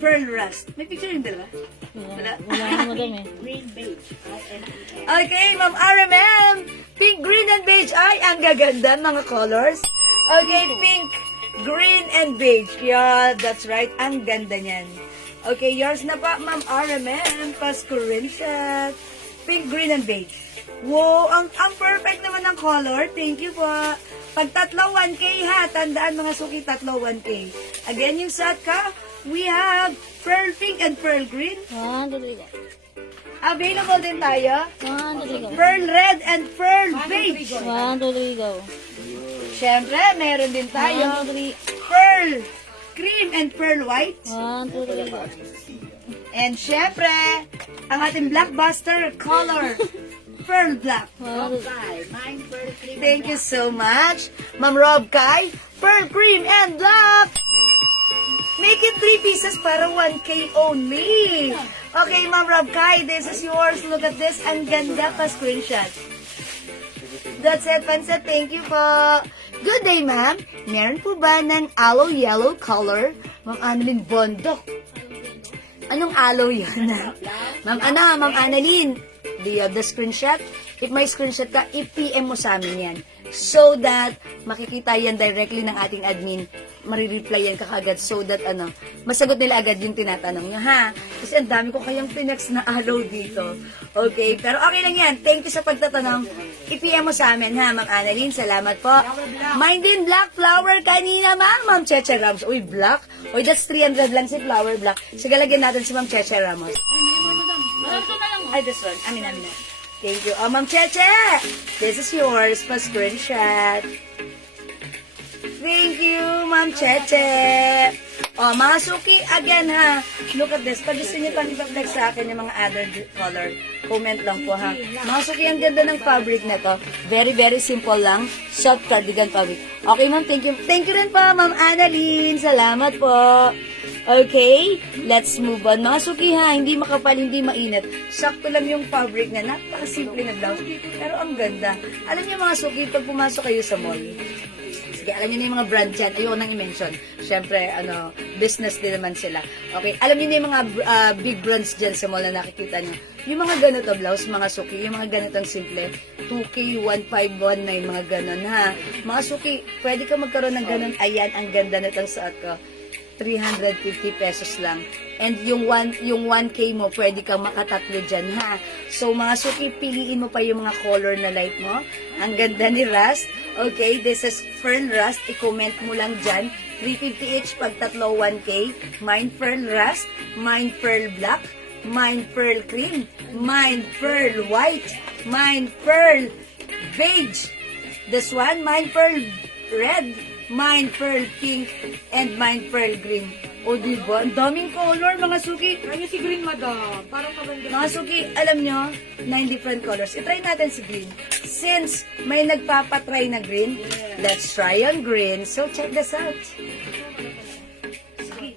Pearl Rust. May picture yung dalawa? Wala. Wala naman madami. Green beige. Okay, Ma'am RMM, pink, green, and beige. Ay, ang gaganda, mga colors. Okay, pink, green, and beige. Yeah, that's right. Ang ganda niyan. Okay, yours na pa, Ma'am RMM. Pa-screenshot. Pink, green, and beige. Wow, ang perfect naman ng color. Thank you po. Pag tatlo 1K ha, tandaan mga suki, tatlo 1K. Again, yung set ka, we have pearl pink and pearl green. 1, 2, 3, go. Available din tayo. 1, 2, 3, go. Pearl red and pearl beige. 1, 2, 3, go. Siyempre, meron din 1, tayo. 2, 3. Pearl cream and pearl white. 1, 2, 3, go. And syempre, ang ating blockbuster color, pearl black. 1, 2, 3. Mine pearl cream. Thank you so much, Ma'am Rob Kai. Pearl cream and black. Make it 3 pieces para 1K only. Okay, Ma'am Rob Kai, this is yours. Look at this. Ang ganda pa screenshot. That's it, Pansa. Thank you po. Good day, ma'am. Meron po ba ng aloe yellow color? Ma'am Annalyn Bondok. Anong aloe yan? Ma'am Annalyn, do you have the screenshot? If may screenshot ka, i-PM mo sa amin yan. So that makikita yan directly ng ating admin, marireply yan ka kagad so that masagot nila agad yung tinatanong nyo, ha? Kasi ang dami ko kayang pinex na aloe dito. Okay, pero okay lang yan. Thank you sa pagtatanong. I-PM mo sa amin, ha, Ma'am Annalyn. Salamat po. Mine din black flower kanina, Ma'am Cheche Ramos. Uy, black? Uy, that's 300 lang si flower black. Sige, lagyan natin si Ma'am Cheche Ramos. Ito na lang. Ay, this one. Amin. Thank you. Oh, Ma'am Cheche! This is yours. Pa-screenshot. Thank you, Ma'am Cheche. Oh, mga suki, again ha. Look at this. Pag gusto niyo pang ipag-flex sa akin yung mga other color, comment lang po ha. Mga suki, ang ganda ng fabric na to. Very, very simple lang. Soft cardigan fabric. Okay, ma'am. Thank you. Thank you rin po, Ma'am Annalyn. Salamat po. Okay, let's move on. Mga suki ha, hindi makapal, hindi mainit. Sakto lang yung fabric na, napaka-simple na blouse. Pero ang ganda. Alam niyo mga suki, pag pumasok kayo sa mall, sige, alam niyo na yung mga brand dyan, ayoko nang i-mention. Siyempre, business din naman sila. Okay, alam niyo na yung mga big brands dyan sa mall na nakikita niyo. Yung mga ganito blouse, mga suki, yung mga ganitong simple, 2K, 1,519, mga ganon ha. Mga suki, pwede ka magkaroon ng ganon. Ayan, ang ganda nitong suot ko. 350 pesos lang. And yung 1K mo, pwede kang makatatlo dyan, ha? So, mga suki, piliin mo pa yung mga color na light mo. Ang ganda ni Rust. Okay, this is Fern Rust. I-comment mo lang dyan. 350 each, pag tatlo 1K. Mine Pearl Rust, Mine Pearl Black, Mine Pearl Cream, Mine Pearl White, Mine Pearl Beige. This one, Mine Pearl Red, Mine Pearl Pink, and Mine Pearl Green. O, diba? Ang daming color, mga suki. Kaya si Green, madam. Parang maganda. Mga suki, alam nyo, 9 different colors. I-try natin si green. Since may nagpapatry na green, let's try on green. So, check this out. Sige.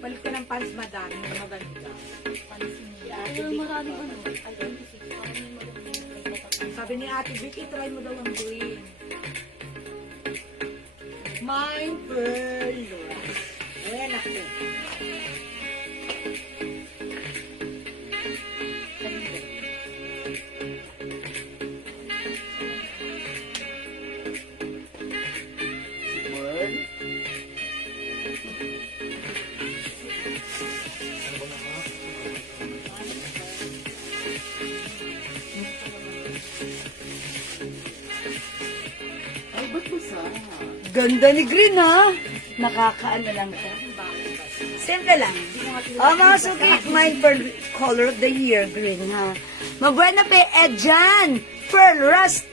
Palit ko ng pants, madam. Yung maganda. Maraming Sabi ni Ate Vic, i-try mo daw ang green. Mine Pearl. Ayan ako. Ganda ni green, ha? Nakakaano lang siya. Simple lang. Oh, mga suki, Mine Pearl color of the year, green, ha? Mabuena pe, Edjan, Pearl Rust.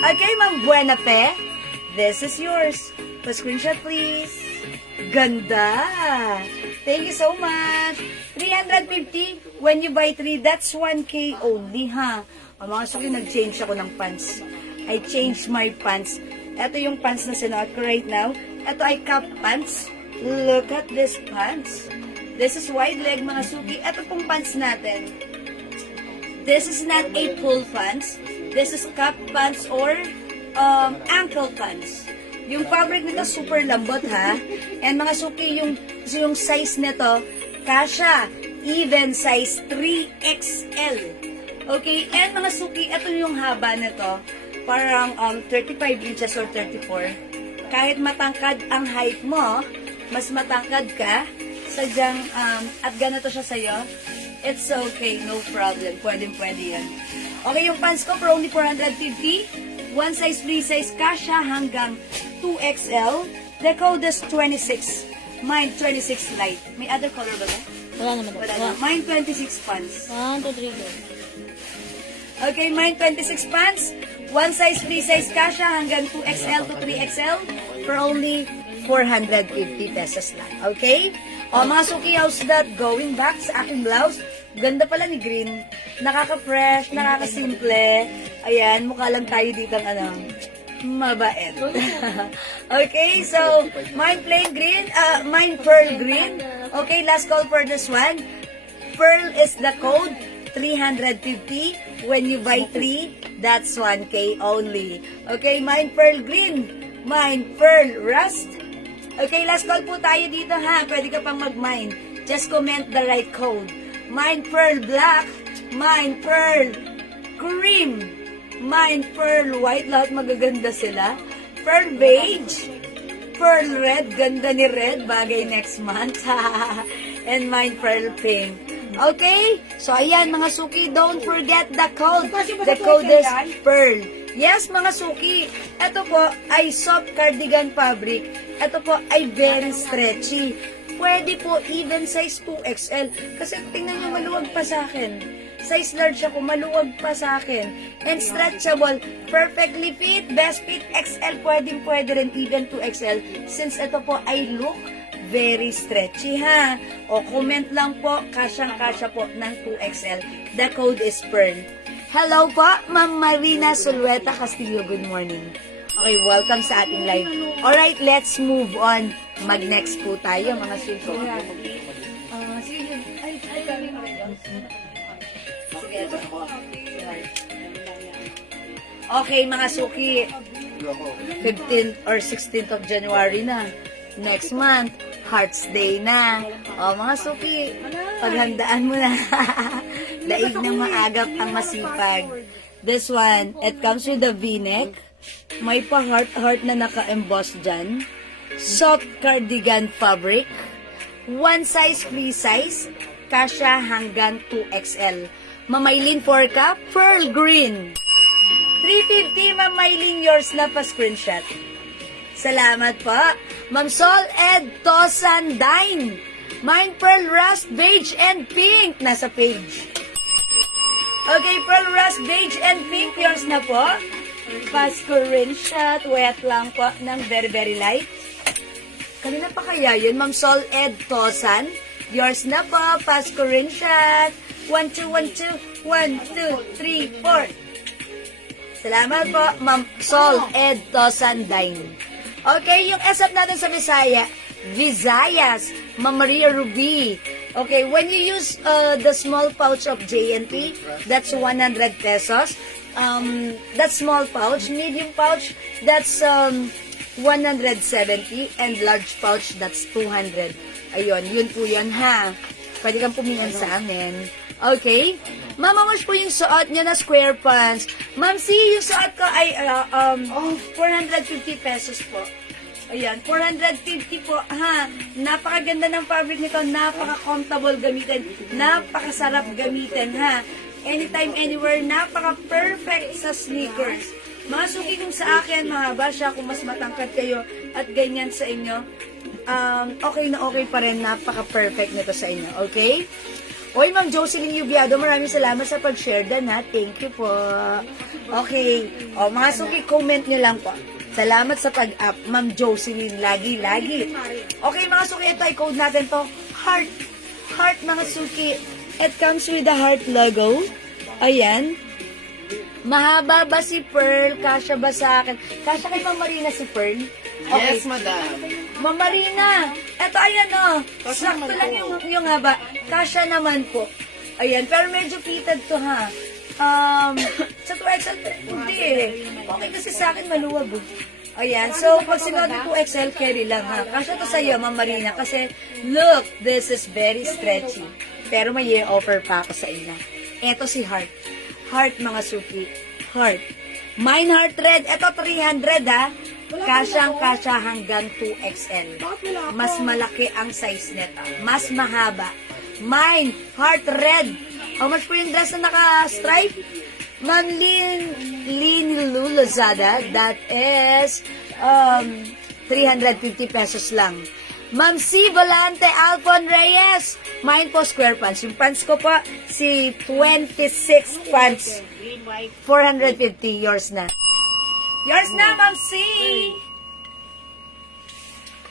Okay, Mabuena pe, this is yours. Pa-screenshot, please. Ganda. Thank you so much. 350, when you buy 3, that's 1K only, ha? Oh, mga suki, nag-change ako ng pants. I changed my pants. Ito yung pants na sinuot ko right now. Ito ay cup pants. Look at this pants. This is wide leg, mga suki. Ito pong pants natin. This is not a full pants. This is cup pants or ankle pants. Yung fabric nito super lambot, ha. And mga suki, yung size nito, kasha. Even size 3XL. Okay? And mga suki, ito yung haba nito. Parang 35 inches or 34. Kahit matangkad ang height mo, mas matangkad ka, sadyang, at ganito siya sa'yo, it's okay, no problem. Pwede yan. Okay, yung pants ko for only 450. One size, free size, kasha hanggang 2XL. The code is 26. Mine, 26 light. May other color ba ba? Wala naman. Wala na. Mine, 26 pants. 1, 2, 3, go. Okay, mine 26 pants. One size, free size kasha hanggang 2XL to 3XL for only 450 pesos lang. Okay? O mga suki, how's that? Going back sa aking blouse. Ganda pala ni green. Nakaka-fresh, nakaka-simple. Ayan, mukha lang tayo dito mabait. Okay, so mine plain green, mine pearl green. Okay, last call for this one. Pearl is the code. 350. When you buy 3, that's 1K only. Okay, Mine Pearl Green, Mine Pearl Rust. Okay, last call po tayo dito ha. Pwede ka pang mag-mine. Just comment the right code. Mine Pearl Black, Mine Pearl Cream, Mine Pearl White. Lahat magaganda sila. Pearl Beige, Pearl Red. Ganda ni Red. Bagay next month. And Mine Pearl Pink. Okay? So, ayan mga suki. Don't forget the code. The code is Pearl. Yes, mga suki. Ito po ay soft cardigan fabric. Ito po ay very stretchy. Pwede po even size 2XL. Kasi tingnan nyo, maluwag pa sa akin. Size large ako, maluwag pa sa akin. And stretchable, perfectly fit, best fit XL, pwede rin even 2XL. Since ito po ay look very stretchy ha. O comment lang po, kasyang-kasya po ng 2XL. The code is Pearl. Hello po, Ma'am Marina Sulueta Castillo, good morning. Okay, welcome sa ating live. Alright, let's move on. Mag-next po tayo, mga suso. Sige, okay, mga suki. 15th or 16th of January na. Next month, Hearts Day na. O, mga suki, paghandaan mo na. Daig ng maagap ang masipag. This one, it comes with a V-neck. May pa-heart na naka-emboss dyan. Soft cardigan fabric. One size, free size. Kasya hanggang 2XL. Mamaylin 4 ka, pearl green. 350, Ma'am Maylin, yours na pa screenshot. Salamat po. Ma'am Sol Ed Tosan Dine. Mine Pearl Rust, Beige and Pink. Nasa page. Okay, Pearl Rust, Beige and Pink, yours na po. Pa screenshot. Wet lang po ng very, very light. Kanina pa kaya yun, Ma'am Sol Ed Tosan. Yours na po. Pa screenshot. 1, 2, 1, 2. 1, 2, 3, 4. Salamat po, Ma'am Sol Ed Tosan Dine. Okay, yung SF natin sa Visayas, Ma'am Maria Ruby. Okay, when you use the small pouch of JNT, that's 100 pesos. That small pouch, medium pouch, that's 170, and large pouch, that's 200. Ayun, yun po yun ha. Pwede kang pumihan sa amin. Okay? Mama Mosh po yung suot niya na square pants. Ma'am C, yung suot ko ay 450 pesos po. Ayan, 450 po. Ha, napakaganda ng fabric nito. Napaka-comfortable gamitin. Napakasarap gamitin, ha. Anytime, anywhere. Napaka-perfect sa sneakers. Mga suki kung sa akin, mahaba siya. Kung mas matangkad kayo at ganyan sa inyo, okay na okay pa rin. Napaka-perfect nito sa inyo. Okay? Oy, Ma'am Jocelyn Yubiado, maraming salamat sa pag-share dan ha. Thank you po. Okay. O, mga suki, comment nyo lang po. Salamat sa pag-up, Ma'am Jocelyn. Lagi. Okay, mga suki, ito ay code natin to. Heart. Heart, mga suki. It comes with the heart logo. Ayan. Mahaba ba si Pearl? Kasya ba sa akin? Kasya kay Ma'am Marina si Pearl? Okay. Yes, madam. Ma'am Marina, eto ayan o. Sakto lang yung haba. Kasya naman po. Ayan, pero medyo fitted to ha. Sa 2XL, hindi eh. Okay kasi sa akin maluwag oh. Ayan, so pag sinuot ng 2XL, carry lang ha. Kasya to sa iyo, Ma'am Marina, kasi look, this is very stretchy. Pero may year offer pa ako sa inyo. Eto si Heart. Heart, mga suki. Heart. Mine Heart Red, eto 300 ha. Kasyang-kasya hanggang 2XL. Mas malaki ang size nito. Mas mahaba. Mine Heart Red. How much po yung dress na naka-stripe? Ma'am Lin Lulozada, that is 350 pesos lang. Ma'am C. Volante Alfon Reyes. Mine po square pants. Yung pants ko po, si 26 pants. 450. Yours na. Yours na, Ma'am C.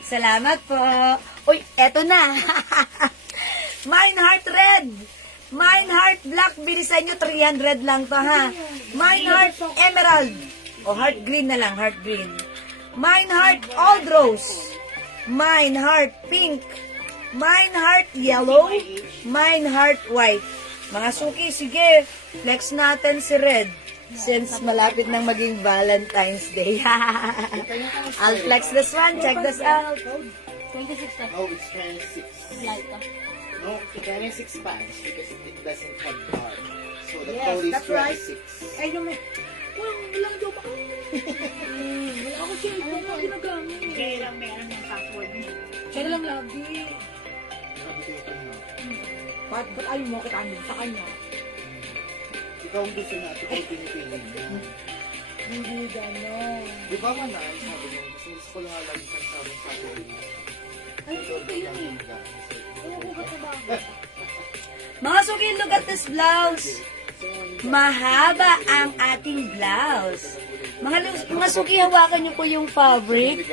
Salamat po. Uy, eto na. Mine Heart Red. Mine Heart Black. Bilisan nyo, 300 lang to ha. Mine Heart Emerald. O, heart green na lang, heart green. Mine Heart Old Rose. Mine Heart Pink. Mine Heart Yellow. Mine Heart White. Mga suki, sige, flex natin si Red. Since malapit nang maging Valentine's Day. I'll flex this one. Check this out. 26 na. Oh, it's 26. Light ka. No, 26 pounds because it doesn't have bar. So the Yes, code is that's right. 26. Ay, naman. Walang joke ako. Wala ako cellphone na ginagamit. Kaya lang may alam yung password mo. Kaya lang lagi. Sabi ko ito na. Ba't ayaw mo kita sa kanya? Ikaw ang gusto na ito kung pinipili niya. Hindi gano'n. Di ba man sabi mo, gusto ko lang alam sa sabing sabi niya. Ay, ito yun eh. Oo, ba't na ba? Mga suki, look at this blouse. Mahaba ang ating blouse. Mga suki, hawakan niyo po yung fabric.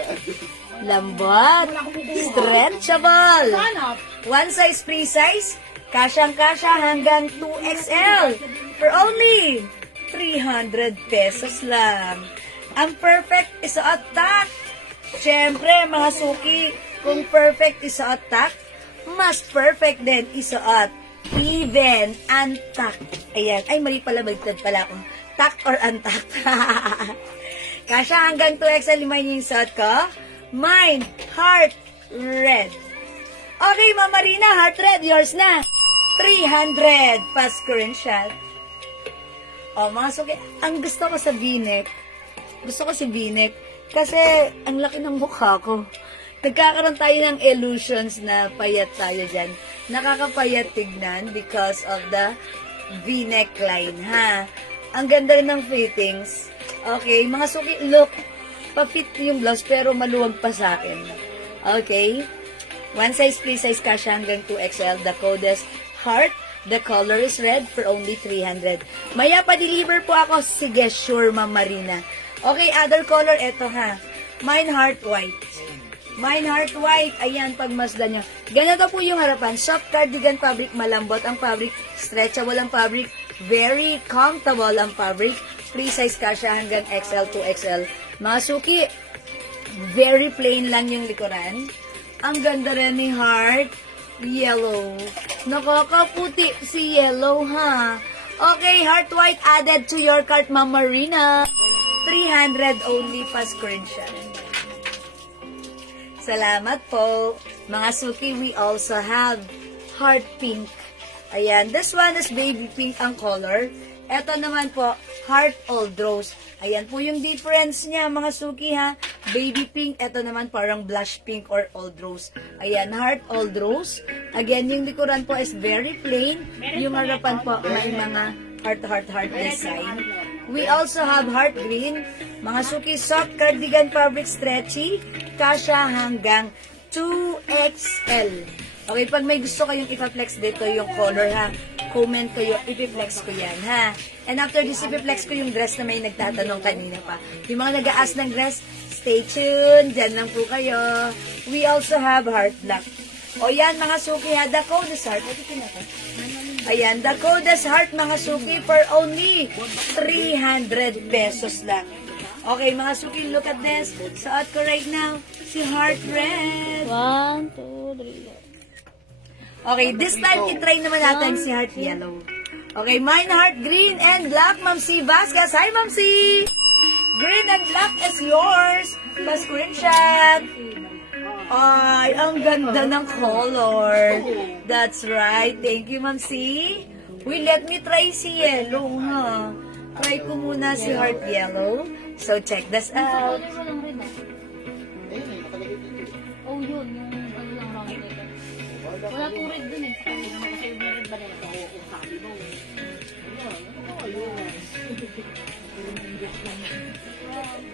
Lambot. Stretchable. Hanap. One size, free size. Kasyang-kasya hanggang 2XL. For only 300 pesos lang. Ang perfect isuot tak. Siyempre, mga suki, kung perfect isuot tak, mas perfect din isuot even untuck. Ayan. Ay, mali pala, baligtad pala ako. Tuck or untuck. Kasya hanggang 2XL, lima yung suot ko. Mine, heart red. Okay, Mama Rina, heart red, yours na. 300 pa screenshot. O, mga suki, ang gusto ko sa V-neck, gusto ko si V-neck, kasi ang laki ng mukha ko. Nagkakaroon tayo ng illusions na payat tayo dyan. Nakakapayat tignan because of the V-neck line, ha? Ang ganda rin ng fittings. Okay, mga suki, look, pa-fit yung blouse pero maluwag pa sa akin. Okay? One size, free size kasya hanggang 2XL. The code is heart. The color is red for only 300. Maya pa-deliver po ako. Sige, sure, Ma'am Marina. Okay, other color, eto ha. Mine heart white. Mine heart white. Ayan, pagmasdan nyo. Ganito po yung harapan. Soft cardigan fabric, malambot ang fabric. Stretchable ang fabric. Very comfortable ang fabric. Free size kasya hanggang XL to XL. Mga suki, very plain lang yung likuran. Ang ganda rin ni heart. Yellow. Nakakaputi si yellow, ha? Okay, heart white added to your cart, Ma'am Marina. 300 only pa screenshot. Salamat po. Mga suki, we also have heart pink. Ayan, this one is baby pink ang color. Ito naman po, heart old rose. Ayan po yung difference niya, mga suki, ha. Baby pink, ito naman parang blush pink or old rose. Ayan, heart old rose. Again, yung likuran po is very plain. Yung harapan po, may mga heart design. We also have heart green. Mga suki, soft cardigan fabric stretchy. Kasya hanggang 2XL. Okay, pag may gusto kayong ipa-flex dito yung color, ha, comment kayo, ipi-flex ko yan, ha. And after this, ipi-flex ko yung dress na may nagtatanong kanina pa. Yung mga nag-aas ng dress, stay tuned, dyan lang po kayo. We also have heart black. O yan, mga suki, ha, the code is heart. Ayan, the code is heart, mga suki, for only 300 pesos lang. Okay, mga suki, look at this. Suot ko right now, si heart red. 1, 2, 3. Okay, this time, itry naman natin si heart yellow. Okay, mine heart green and black, Ma'am C. Vasquez. Hi, Ma'am C! Green and black is yours. The screenshot. Ay, ang ganda ng color. That's right. Thank you, Ma'am C. Wait, let me try si yellow, ha? Try ko muna si heart yellow. So, check this out. Color lang rin, ah. Ayun, nakalagay dito. Oh, yun. Yung ano lang round nito. Wala pong red dun, eh. Kasi naman kasi yung meron ba nila ako kung sabi mo.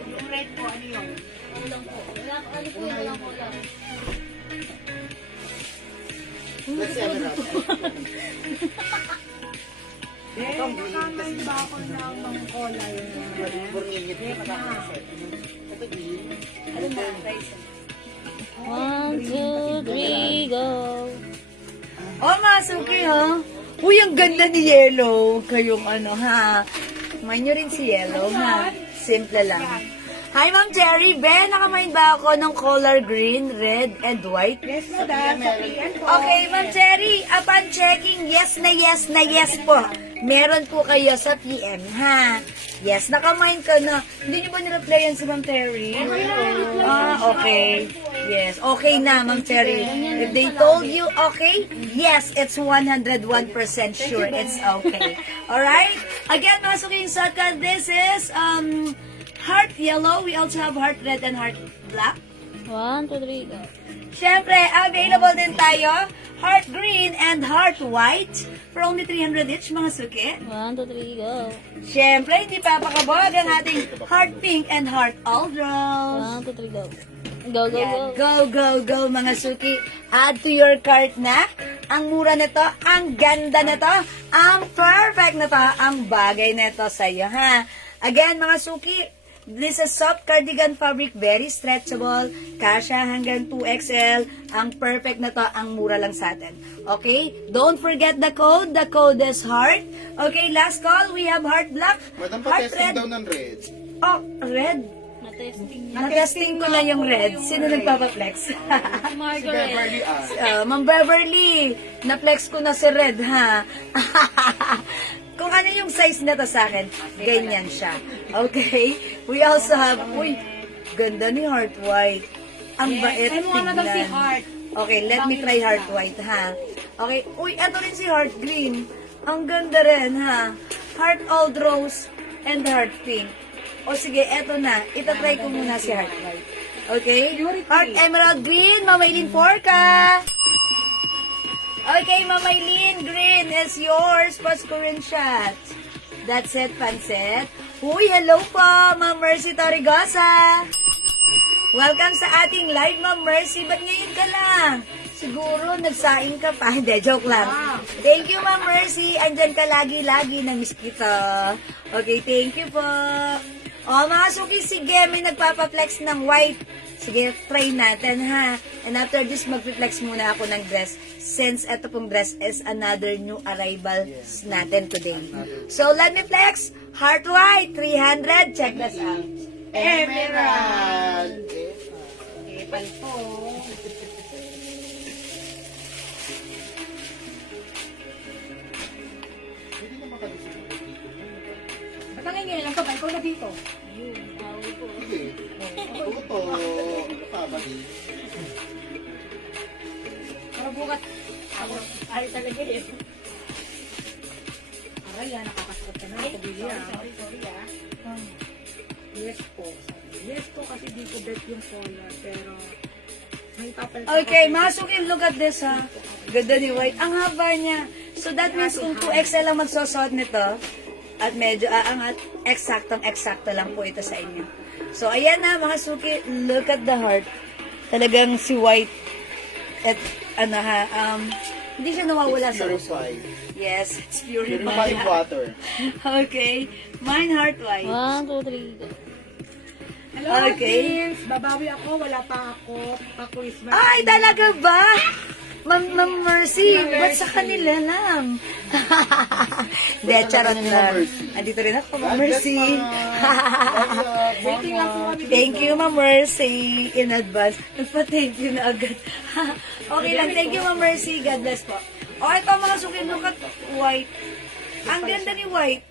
Yung red po, ano yun? Ano lang po. Wala, ano po yun, walang color. Let's see, ano natin. Nakaman ba ako ng mga color? Burningit na nakakasay. Ito green. Ano na, guys? 1, 2, 3, go! Oh, mga suki, ha? Uy, ang ganda ni yellow. Kayong ano, ha? Kumain nyo rin si yellow, ha? Simple lang. Hi, Ma'am Cherry. Ben, nakamain ba ako ng color green, red, and white? Yes, madam. Sa PM po. Okay, Ma'am Cherry. Upon checking, yes na yes po. Meron po kayo sa PM, ha? Yes, nakamain ka na. Hindi niyo ba nireplyan si Ma'am Cherry? Okay. Yes, okay na, Ma'am Cherry. If they told you okay, yes, it's 101% sure it's okay. Alright? Again, masukin sa akin, this is heart yellow. We also have heart red and heart black. 1, 2, 3, go. Siyempre, available din tayo, heart green and heart white for only 300 each, mga suki. 1, 2, 3, go. Siyempre, hindi papakabog ang ating heart pink and heart aldrose. 1, 2, 3, go. Go, go, Yan. go. Go, mga suki. Add to your cart na. Ang mura nito, ang ganda nito, ang perfect nito, ang bagay nito sa iyo, ha? Again, mga suki, this is soft cardigan fabric, very stretchable, kasya hanggang 2XL. Ang perfect na to, ang mura lang sa atin. Okay? Don't forget the code. The code is heart. Okay, last call. We have heart black, Madam, heart pa-testing red. daw ng red. Oh, red. Na-testing. Na-testing ko na yung red. Sino nagpapaflex? Si Beverly Ma'am Beverly, na-flex ko na si red, ha? Kung ano yung size na to sa akin, ganyan siya. Okay? We also have, uy, ganda ni Heart White. Ang bait Ay, mukha na daw si tingnan. Heart. Okay, let me try Heart White, ha? Okay, uy, eto rin si Heart Green. Ang ganda rin, ha? Heart Old Rose and Heart Pink. O sige, eto na. Itatry ko muna si Heart White. Okay? Heart Emerald Green, Mamaylin Forca. Okay, Mamaylin, green is yours. Pasko rin shot. That's it, Pansit. Uy, hello po, Ma'am Mercy Torrigosa. Welcome sa ating live, Ma'am Mercy. Ba't ngayon ka lang? Siguro, nagsaing ka pa. Hindi, joke lang. Thank you, Ma'am Mercy. Andyan ka lagi-lagi na miss kita. Okay, thank you po. O, mga suki, sige, may nagpapaflex ng white. Sige, try natin, ha? And after this, mag-flex muna ako ng dress since ito pong dress is another new arrival natin today. So, let me flex. Heart white, 300. Check this out. Emerald. Epal po. Hindi na makalisip ng dito. Ba't ang ngayon lang kapal ko na dito? Sige. Tuto. Ano pa ba di? Para bukat. Ay talaga eh. Aray, yan. Nakakasakot ka na. Sorry ah. Yes po. Yes po kasi di ko bet yung color. Pero may papal. Okay, mga suki, look at this, ha? Ganda ni white. Ang haba niya. So, that means kung 2XL lang magsusot nito, at medyo aangat, eksaktong-eksakto lang po ito sa inyo. So, ayan na, mga suki, look at the heart. Talagang si white, at ano ha, hindi siya nawawala sa uso. Purified. Yes, it's Purified purified. water. Okay, mine heart white. 1, 2, 3, go. Hello, Okay. Prince. Babawi ako. Wala pa ako. Pa-Christmas. Ay, talaga ba? Ma'am Mercy, ba't sa kanila lang? Hindi, charot lang. Andito rin ako, Ma'am Mercy. Waiting lang po kami. Thank you, Ma'am Mercy, in advance. Nagpa-thank you na agad. Okay lang, thank you, Ma'am Mercy. God bless po. O, ito mga sukin, look at white. Ang ganda ni white.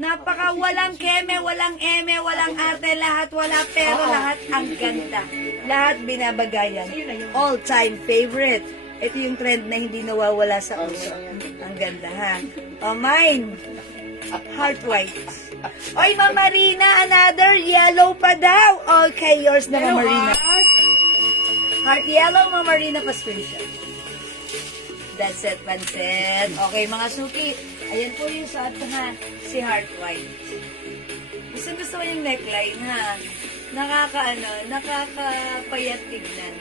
Napaka walang keme, walang eme, walang arte, lahat wala, pero lahat ang ganda. Lahat binabagayan. All-time favorite. Ito yung trend na hindi nawawala sa uso. Ang ganda, ha? O, mine. Heart white. Oy, Ma'am Marina, another yellow pa daw. Okay, yours na, Ma'am Marina. Heart yellow, Ma'am Marina, pa-screenshot. That's it, Pansit. Okay, mga suki. Ayan po yung suot ko, ha. Si Heart White. Gusto mo yung neckline, ha. Nakakapayat tignan.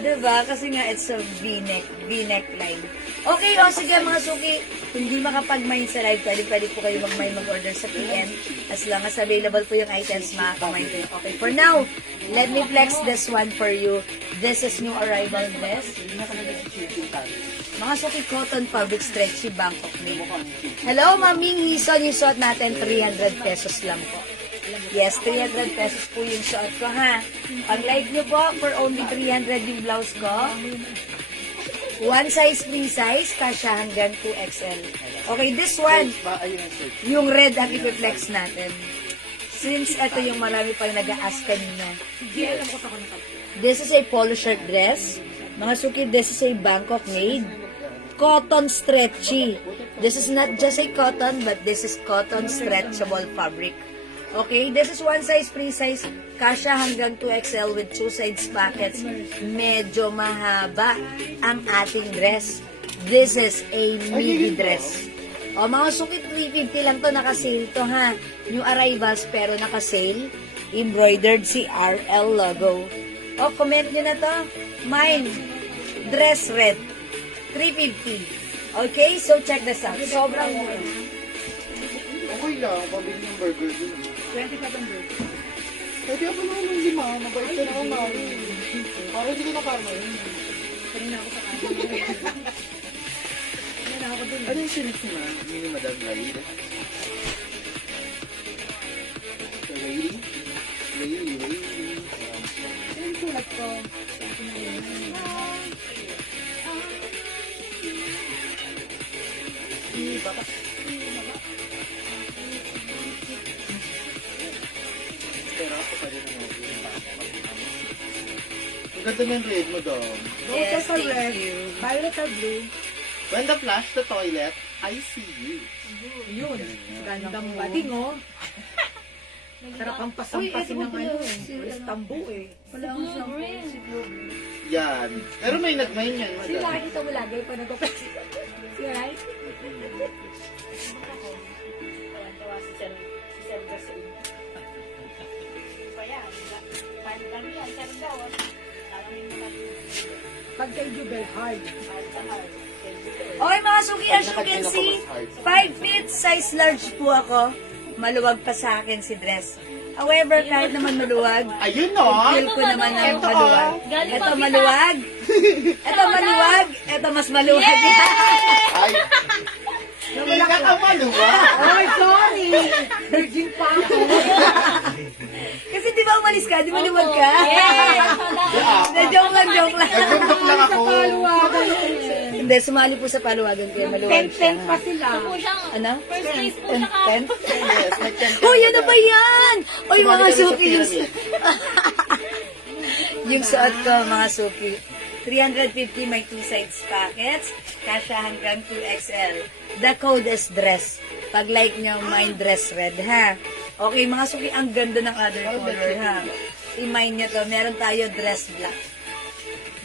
Diba? Kasi nga, it's a V-neck line. Okay, o sige mga suki, hindi makapag-mine sa live, pwede po kayo mag-order sa PM. As long as available po yung items, makaka-mine kayo. Okay, for now, let me flex this one for you. This is new arrival dress. Mga suki, cotton fabric stretchy Bangkok made. Hello, Maming Hison, yung suot natin, 300 pesos lang po. Yes, 300 pesos po yung suot ko, ha? Pag like nyo po, for only 300 yung blouse ko. One size, free size, kasya hanggang 2XL. Okay, this one, Ayun ang search. yung red ang ipiflex natin. Since ito yung marami pang nag-a-ask kanina. Hindi, alam ko sa kanya. This is a polo shirt dress. Mga suki, this is a Bangkok made. Cotton stretchy. This is not just a cotton, but this is cotton stretchable fabric. Okay, this is one size, free size. Kasya hanggang 2XL with two sides pockets. Medyo mahaba ang ating dress. This is a midi dress. O, mga suki, 350 lang to. Naka-sale to, ha? New arrivals, pero naka-sale. Embroidered si RL logo. O, comment nyo na to. Mine, dress red. 350. Okay, so check this out. Sobrang mura. Okay lang, pabili ng burger dun. 27 birds. Pwede ako naman ng 5, mabait ka naman, mami. Para hindi ko na kama yun. Kanina ako sa kanya. Kanina ako dun. Ano yung sinits na? Ni Madam Laid? Lady? Ano yung sulat ko? Pero ako pa rin ang ang ganda ng red mo, Dom. Yes, Sa thank red, you. violet or blue. When the flash the toilet, I see you. Yun. Gandang bading, oh. Sarap ang pasampasin ng ano eh. Istanbul eh. Wala akong siyang green. Yan. Pero may nagmain yan, Si Madam. nakikita mo lagi pa nagpapasi. Si Rai? Pag kay Jubel, hard. Okay, mga suki, as you can see, 5 feet, size large po ako. Maluwag pa sa akin si dress. However, kahit naman maluwag, Ayun, no? feel ko naman ang Ito, maluwag. Galing Ito pa, maluwag. Ito maluwag. Ito mas maluwag. Ay, hindi ka maluwa. Ay, sorry! Virgin pa ako. Kasi di ba umalis ka? Di maluwag ka? Na, joke lang. Nagundok lang ako. Paluwagan Hindi, sumali po sa paluwagan kaya maluwag siya. 10 pa sila. Po siyang, Ano? first place po siya ka. 10? Yes, nag-10. Uy, ano ba yan? Uy, Sumali mga kami sa suki. pyramid. Yung suot ko, mga suki. 350 may 2 sides pockets. Kasya hanggang 2XL. The code is dress. Pag like nyo, mine dress red, ha? Okay, mga suki, ang ganda ng other color, ha? I-mine nyo to. Meron tayo dress black.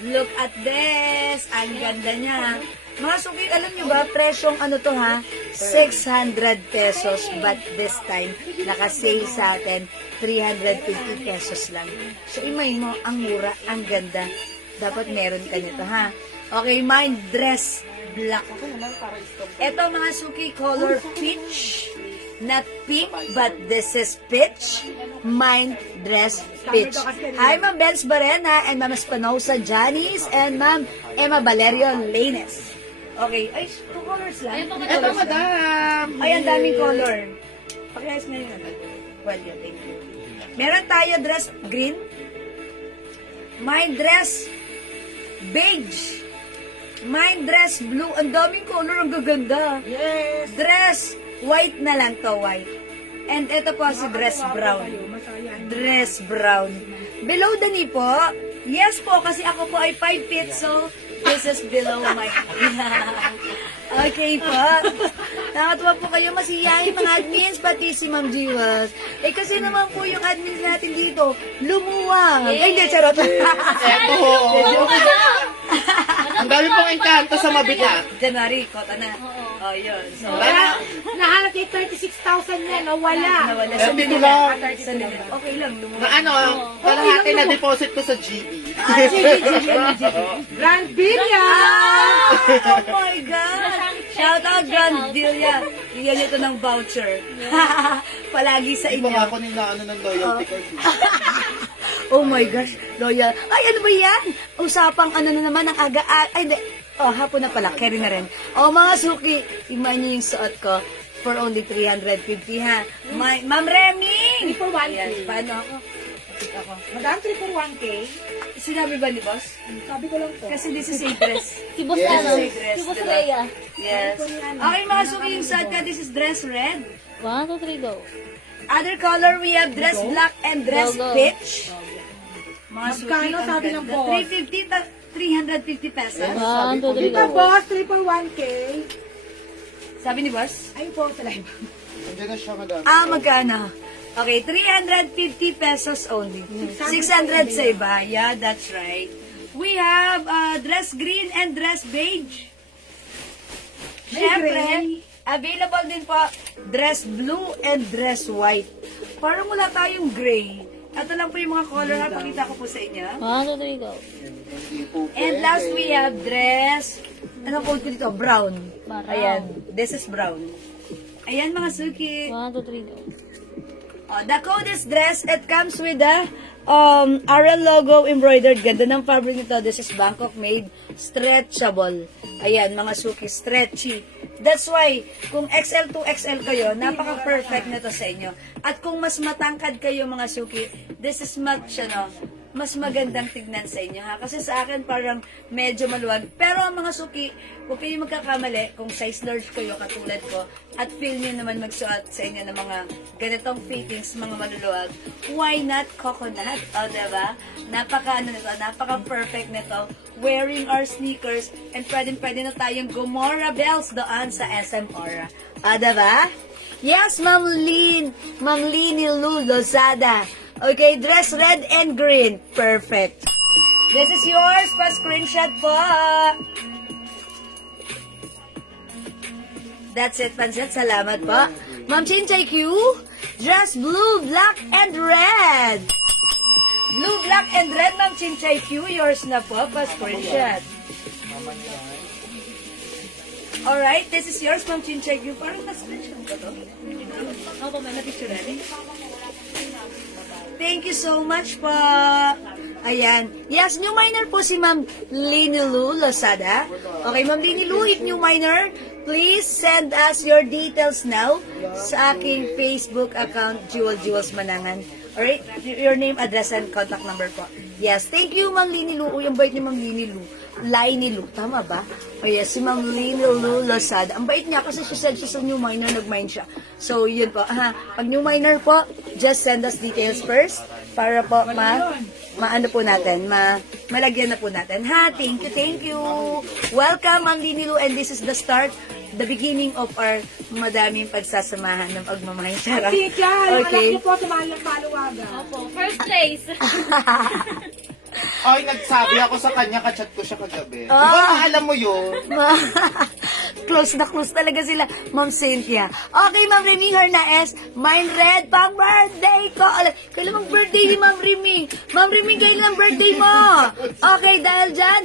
Look at this. Ang ganda niya, ha? Mga suki, alam nyo ba, presyong ano to, ha? 600 pesos. But this time, naka-sale sa atin, 350 pesos lang. So, imay mo, ang mura, ang ganda. Dapat meron ka nito, ha? Okay, mine dress black. Ito, mga suki, color peach. Not pink, but this is peach. Mine dress peach. Hi, Ma'am Benz Barena and Ma'am Espanosa Janice and Ma'am Emma Valerio Lanes. Okay, ay, 2 colors lang. Ayun po, Two Eto, colors lang. Madam. Ay, ang daming color. Pakiayos na yun. Well, yeah, thank you. Meron tayo dress green. Mine dress beige. Mine dress blue. Ang daming color. Ang gaganda. Yes! Dress white na lang to, white. And ito po si dress brown. Masaya. Dress brown. Below the knee po. Yes po, kasi ako po ay 5 feet, so this is below my... Okay po. Nakatuwa po kayo, masiyahin mga admins, pati si Ma'am Jiwas. Eh kasi naman po yung admins natin dito, lumuwang. Ay, hindi, charot. Eto, ang dami pong engkanto sa mabigat. January, kota na. Oh, yun. So, Kaya, nahanap yung 36,000 yan, nawala. nawala Eh, dito lang. Sa limit. Okay lang, Na lumuwang. ano, kalahati na deposit ko sa GB. Grand Villa! Oh my God! Shout out Grand Villa. Iyan ito ng voucher. Palagi sa Hindi pa inyo. nga ako nila ng loyalty card. Oh my gosh, loyal. Ay, ano ba yan? Usapang ano na naman ang aga... Ay, hindi. Oh, hapon na pala. Carry na rin. Oh, mga suki. Iman niyo yung suot ko for only 350, ha? Ma'am Remy! Morning! 3 for 1K. Ayan, paano ako? Kapit ako. Madam, 3 for 1K. Sinabi ba ni boss? Sabi ko lang po. Kasi this is a dress. Si Boss Yes. ano? Dress, Si Boss diba? Leia. Yes. Okay, mga suki, yung sad ka, this is dress red. 1, 2, 3, go. Other color, we have dress black and dress Go, go. peach. Mga suki, Magkano ang sabi ng ganda. boss? 350 pesos. 1, 2, 3, Dito, go. boss, 3 for 1K. Sabi ni boss? Ayun po, sa live. Nandiyan na siya, madam. Magkano? Okay, 350 pesos only. 600 sa iba. Yeah, that's right. We have dress green and dress beige. Siyempre, available din po dress blue and dress white. Parang wala tayong gray. Ito lang po yung mga color ha, pakita ko po sa inyo. 1, 2, 3, go. Hindi po And last we have dress, ano po dito? Brown. Brown. Ayan, this is brown. Ayan mga suki. 1, 2, 3, go. The code is dress. It comes with the RL logo embroidered. Ganda ng fabric nito. This is Bangkok made. Stretchable. Ayan, mga suki. Stretchy. That's why, kung XL to XL kayo, napaka-perfect nito sa inyo. At kung mas matangkad kayo, mga suki, this is much, mas magandang tignan sa inyo, ha? Kasi sa akin, parang medyo maluwag. Pero ang mga suki, kung kayo magkakamali, kung size large kayo, katulad ko, at feel nyo naman magsuot sa inyo ng mga ganitong fittings, mga maluluwag, why not coconut? O, diba? Napaka-perfect nito. Wearing our sneakers, and pwede na tayong Gomora bells doon sa SM Aura. O, diba? Yes, Ma'am Lini Lu Lozada. Okay, dress red and green. Perfect. This is yours. Pa-screenshot po. That's it, Pansit. Salamat po. Ma'am Chinchay Q. Dress blue, black, and red. Blue, black, and red, Ma'am Chinchay Q. Yours na po. Pa-screenshot. Alright, this is yours, Ma'am Chinchay Q. Parang na-screenshot ko to. Ako ba na-picture rin? Thank you so much po. Ayan. Yes, new minor po si Ma'am Linilu Lozada. Okay, Ma'am Linilu, if new minor, please send us your details now sa aking Facebook account, Jewels Manangan. Alright, your name, address, and contact number po. Yes, thank you, Ma'am Linilu. Uy, ang bait ni Ma'am Linilu. Linilu, tama ba? Oh yes, si Ma'am Linilu Lozada. Ang bait niya kasi she said she's a new minor, nag-mine siya. So, yun po. Pag new minor po, just send us details first para po maano po natin, malagyan na po natin. Thank you. Welcome, Ma'am Linilu, and this is the start, the beginning of our madaming pagsasamahan ng pagmamahal. Charot. Tika, yung anak Okay. niyo po, tumalang paluwaga. Opo, first place. Ay, nagsabi ako sa kanya, kachat ko siya kagabi. Di Ah. ba alam mo yun? Close na close talaga sila, Ma'am Cynthia. Okay, Ma'am Reming Hernaez, mine red pang birthday ko. Kailan mang birthday ni Ma'am Reming? Ma'am Reming, kailan ang birthday mo? Okay, dahil dyan,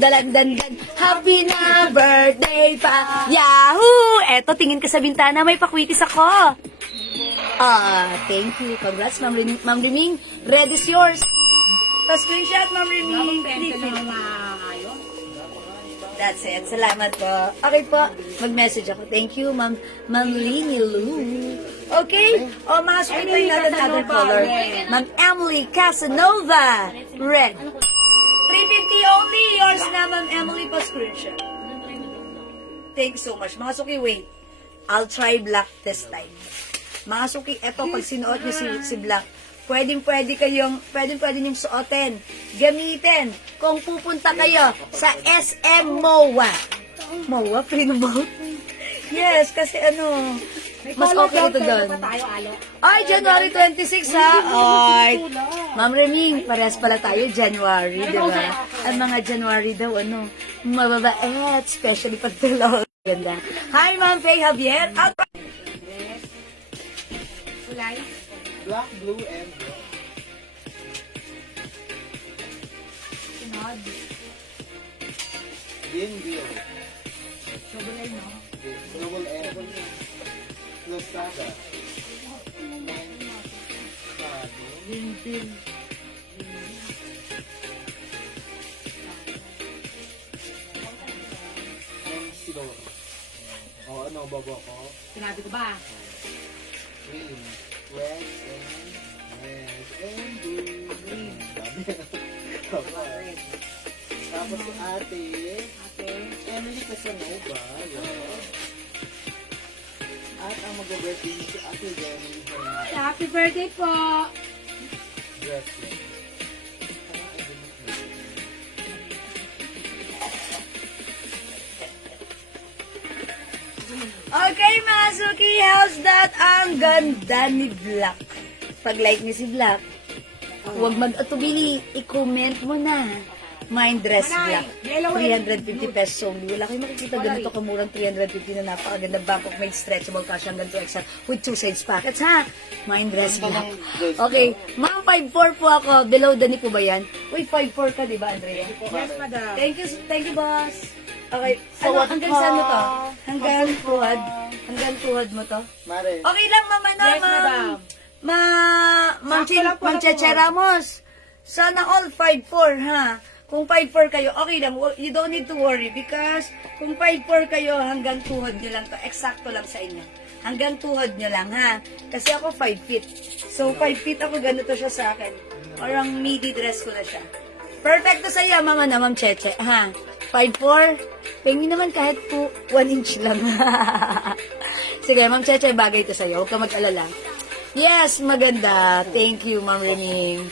dan. Happy na birthday pa. Yahoo! Eto, tingin ka sa bintana, may pakwitis ako. Thank you. Congrats, Ma'am Reming. Ma'am Reming, red is yours. Pa-screenshot, Ma'am Reming. That's it. Salamat po. Okay po. Mag-message ako. Thank you, Ma'am Lini Lu. Okay? Mga sweet natin other color. Ma'am Emily Casanova. Red. 350 only. Yours na, Ma'am Emily, pa screenshot. Thanks so much. Mga suki, wait. I'll try black this time. Mga suki, eto, pag sinuot niyo si black, pwede niyong suotin, gamitin, kung pupunta kayo sa SM MOA. MOA, free na ba? Yes, kasi mas okay ito doon. Ay, January 26 ha. Ay, Ma'am Reming, parehas pala tayo January, di ba? Ang mga January daw, mababait, especially pag tulog. Ganda. Hi, Ma'am Faye Javier. Black, blue, and Green. Double N. Lozada. Ano, babo ko? Sinabi ko ba? Green. red, and green. Okay. Tapos si ate, Emily Casanova. Yan. At ang mag-birthday si ate Jenny. Happy birthday po! Dressing. Okay, mga Suki, how's that? Ang ganda ni Black. Pag-like ni si Black, huwag mag-atubili, i-comment mo na. Mind Dress Black. 350 pesos only. Wala kayong makikita ganito kamurang 350 na napakaganda. Bangkok made stretchable cash hanggang 2XL with 2 size pockets, ha? Mind Dress Black. Okay, ma'am, 5'4 po ako. Below the knee po ba yan? Uy, 5'4 ka, di ba, Andrea? Yes, madam. Thank you, boss. Okay, ano, hanggang saan mo to? Hanggang tuhod? Hanggang tuhod mo to? Mare. Okay lang, mama na, Yes, madam. Ma'am Sakto lang po ako. Cheche Ramos. Sana all 5'4", ha? Kung 5'4 kayo, okay lang. You don't need to worry because kung 5'4 kayo, hanggang tuhod nyo lang to. Eksakto lang sa inyo. Hanggang tuhod nyo lang, ha? Kasi ako 5 feet. So, 5 feet ako, ganito siya sa akin. Parang midi dress ko na siya. Perfect to sa iyo, mama na, Ma'am Cheche, ha? 5'4", pengi naman kahit po 1 inch lang. Sige, Ma'am Cheche, bagay to sa'yo. Huwag ka mag-alala. Yes, maganda. Thank you, Ma'am Reming.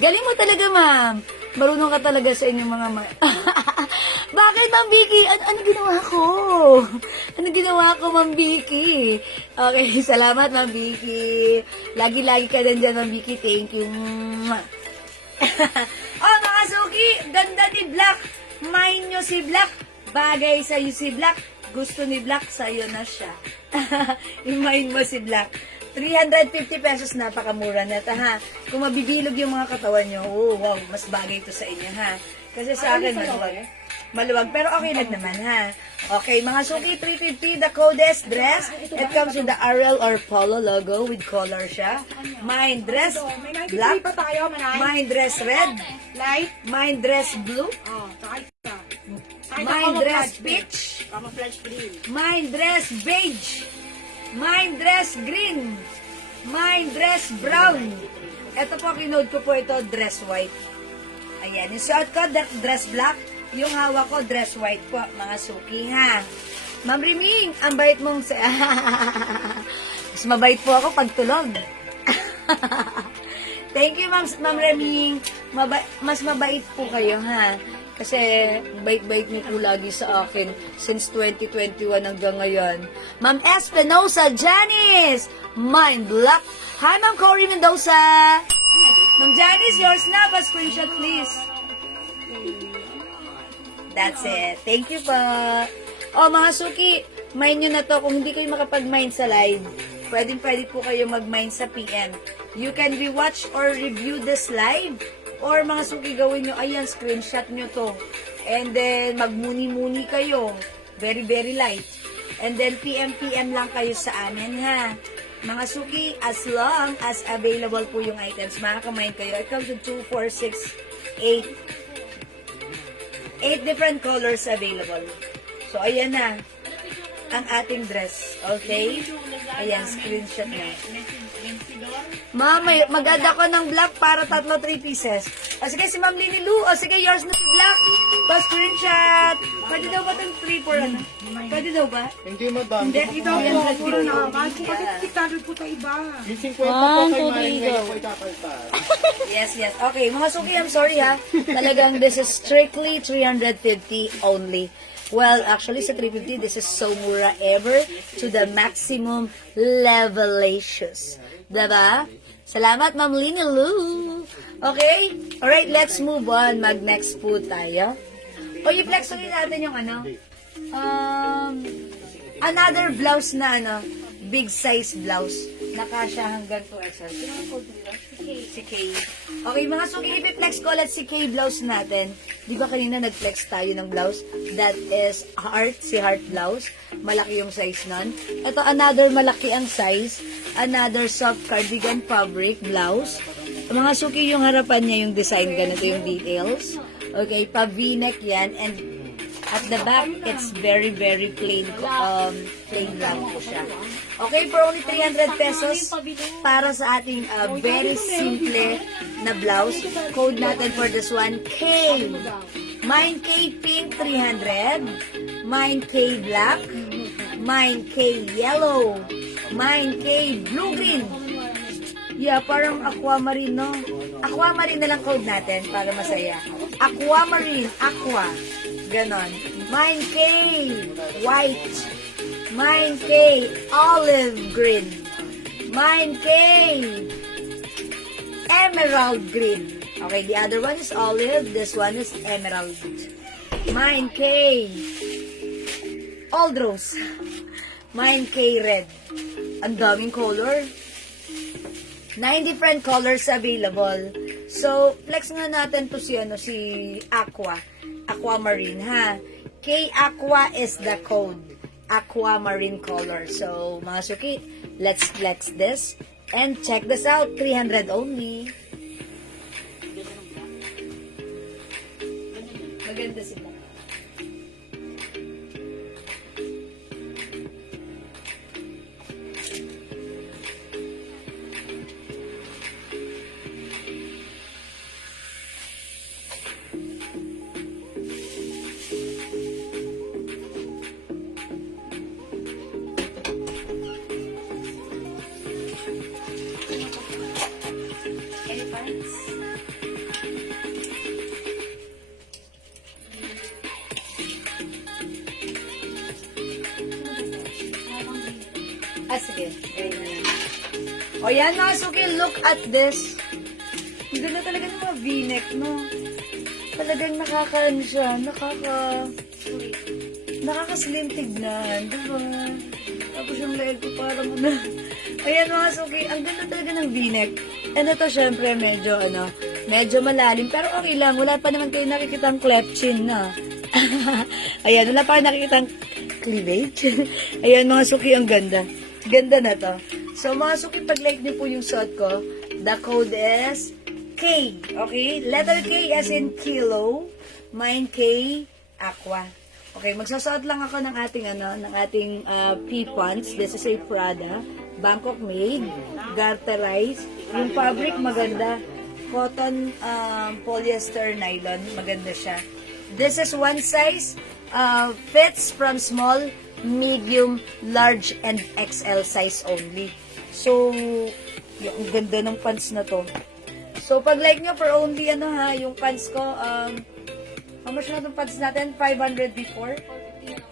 Galing mo talaga, Ma'am. Marunong ka talaga sa inyong mga Bakit, Ma'am Vicky? Ano ginawa ko? Ano ginawa ko, Ma'am Vicky? Okay, salamat, Ma'am Vicky. Lagi-lagi ka din dyan, Ma'am Vicky. Thank you. Oh, mga Suki, ganda ni Black. Mind nyo si Black. Bagay sa'yo si Black. Gusto ni Black, sa'yo na siya. I-mind mo si Black. 350 pesos, napakamura na ito, ha? Kung mabibilog yung mga katawan nyo, oh, wow, mas bagay ito sa inyo, ha? Kasi sa akin, maluwag. Maluwag, pero okay lang naman, ha? Okay, mga Suki, 350, the coldest dress. It comes with the RL or Polo logo with color siya. Mind dress May 93 black. pa tayo, manay. Mind dress red. Light. Mind dress blue. Oh, saka isa. Mind dress peach. Camouflage green. Mind dress beige. Mind dress green. Mind dress brown. Ito po, kinood ko po ito, dress white. Ayan, yung suot ko, dress black. Yung hawak ko, dress white po, mga Suki, ha? Ma'am Riming, ang bait mong mas mabait po ako pag tulog. Thank you, Ma'am Riming. Mas mabait po kayo, ha? Kasi bait-bait niyo po lagi sa akin since 2021 hanggang ngayon. Ma'am Espinosa Janice, Mind Black. Hi, Ma'am Cory Mendoza. Ma'am Janice, yours na. Pa-screenshot, please. That's it. Thank you po. Oh, mga Suki, mind nyo na to. Kung hindi kayo makapag-mind sa live, pwede po kayo mag-mind sa PM. You can rewatch or review this live. Or mga Suki, gawin nyo, ayan, screenshot nyo to. And then, magmuni-muni kayo. Very, very light. And then, PM lang kayo sa amin, ha? Mga Suki, as long as available po yung items, makakamind kayo. It comes with 2, 4, 6, 8. 8 different colors available. So, ayan na. Ang ating dress. Okay? Ayan, screenshot na. Ma'am, mag-add ako ng black para 3 pieces. O sige, si Ma'am Lini Lu. O sige, yours na si black. Pa-screenshot. Pwede daw ba itong 3 for ano? Pwede daw ba? Hindi, madam. Hindi, Ito po, puro na. Bakit kitado po tayo iba? Yung 50 po kay Maring ngayon po itapaltas. Yes. Okay, mga Suki, I'm sorry, ha. Talagang this is strictly 350 only. Well, actually, sa 350, this is so mura ever to the maximum levelations. Diba? Salamat, Ma'am Lini Lu. Okay? Alright, let's move on. Mag-next po tayo. O, i-flex ulit natin yung ano. Another blouse na ano. Big size blouse. Nakasya hanggang 2XL. Sino ang code nila? Si K. Okay, mga Suki, i-flex ko ulit si K blouse natin. Di ba kanina nag-flex tayo ng blouse? That is Heart, si Heart blouse. Malaki yung size nun. Ito, another malaki ang size. Another soft cardigan fabric blouse. Mga Suki, yung harapan niya, yung design, ganito yung details. Okay, pa V-neck yan. And at the back, it's very, very plain lang po siya. Okay, for only 300 pesos para sa ating very simple na blouse. Code natin for this one, K. Mine K pink 300. Mine K black. Mine K yellow. Mine K blue-green. Yeah, parang aquamarine, no? Aquamarine na lang code natin para masaya. Aquamarine, aqua. Ganon. Mine K white. Mine K olive green. Mine K emerald green. Okay, the other one is olive. This one is emerald. Mine K old rose. Mine K red. Ang daming color. 9 different colors available. So, flex nga natin to si Aqua. Aquamarine, ha? K Aqua is the code. Aquamarine color. So, mga suki, let's flex this. And check this out. 300 only. Maganda sila. Sige. O yan mga suki, look at this. Ang ganda talaga ng mga v-neck, no? Talagang nakaka-slim tignan, diba? Tapos yung leg ko parang Ayan mga suki, ang ganda talaga ng v-neck. And ito syempre medyo malalim, pero okay lang. Wala pa naman kayo nakikitang cleft chin na. Ayan, wala pa kayo nakikitang cleavage. Ayan mga suki, ang ganda. Ganda na to. So, mga suki, pag-like niyo po yung suot ko, the code is K. Okay? Letter K as in kilo. Mine K, aqua. Okay, magsasuot lang ako ng ating P-pants. This is a Prada. Bangkok made. Garterized. Yung fabric, maganda. Cotton, polyester, nylon. Maganda siya. This is one size. Fits from small, medium, large, and XL size only. So, yung ganda ng pants na to. So, pag like nyo for only, yung pants ko, how much na itong pants natin? 500 before?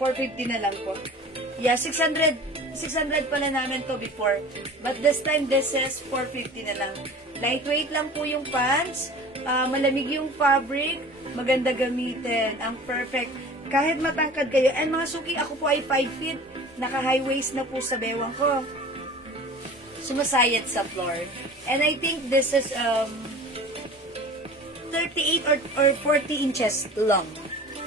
450 na lang po. Yeah, 600 pala namin to before. But this time, this is 450 na lang. Lightweight lang po yung pants. Malamig yung fabric. Maganda gamitin. Ang perfect. Kahit matangkad kayo. And mga suki, ako po ay 5 feet. Naka-high waist na po sa bewang ko. Sumasayat sa floor. And I think this is 38 or 40 inches long.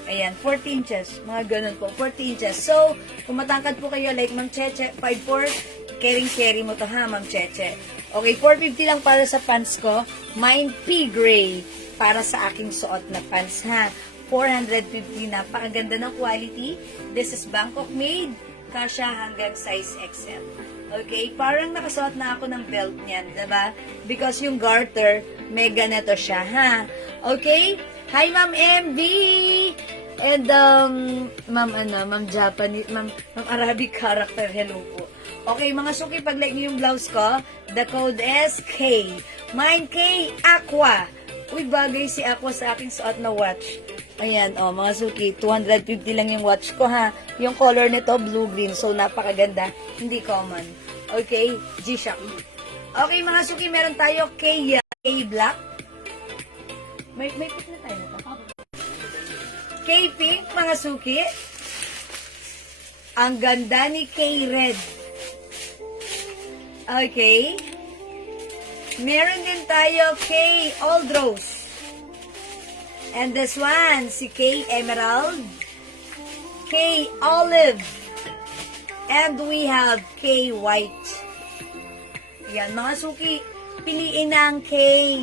Ayan, 40 inches. Mga ganun po, 40 inches. So, kung matangkad po kayo, like Ma'am Cheche, 5'4", carry mo to ha, Ma'am Cheche. Okay, 450 lang para sa pants ko. Mine pea gray para sa aking suot na pants ha. 450, napakaganda ng quality. This is Bangkok made. Kasya hanggang size XL. Okay, parang nakasuot na ako ng belt niyan, diba? Because yung garter, may ganito siya, ha? Okay? Hi, Ma'am MB! And, Ma'am Japanese, Ma'am Arabic character, hello po. Okay, mga suki, pag like niyo yung blouse ko, the code is K. Mine K, Aqua. Uy, bagay si Aqua sa aking suot na watch. Ayan, mga suki, 250 lang yung watch ko, ha? Yung color nito, blue-green, so napakaganda. Hindi common. Okay, G-Shock. Okay, mga suki, meron tayo K black. May pink na tayo na to. K pink, mga suki. Ang ganda ni K red. Okay. Meron din tayo K old rose. And this one, si K emerald. K olive. And we have K white. Yan, mga suki, piliin na ang K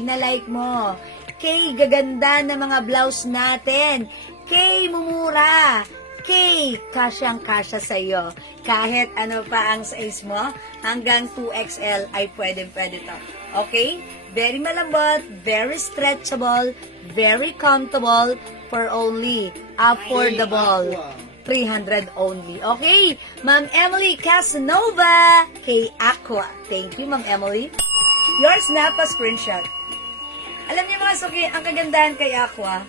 na like mo. K gaganda na mga blouse natin. K mumura. K Okay, kasyang-kasya sa iyo. Kahit ano pa ang size mo, hanggang 2XL ay pwede to. Okay? Very malambot, very stretchable, very comfortable, for only affordable. 300 only. Okay? Ma'am Emily Casanova, kay Aqua. Thank you, Ma'am Emily. Your snap a screenshot. Alam niyo mga suki, ang kagandahan kay Aqua,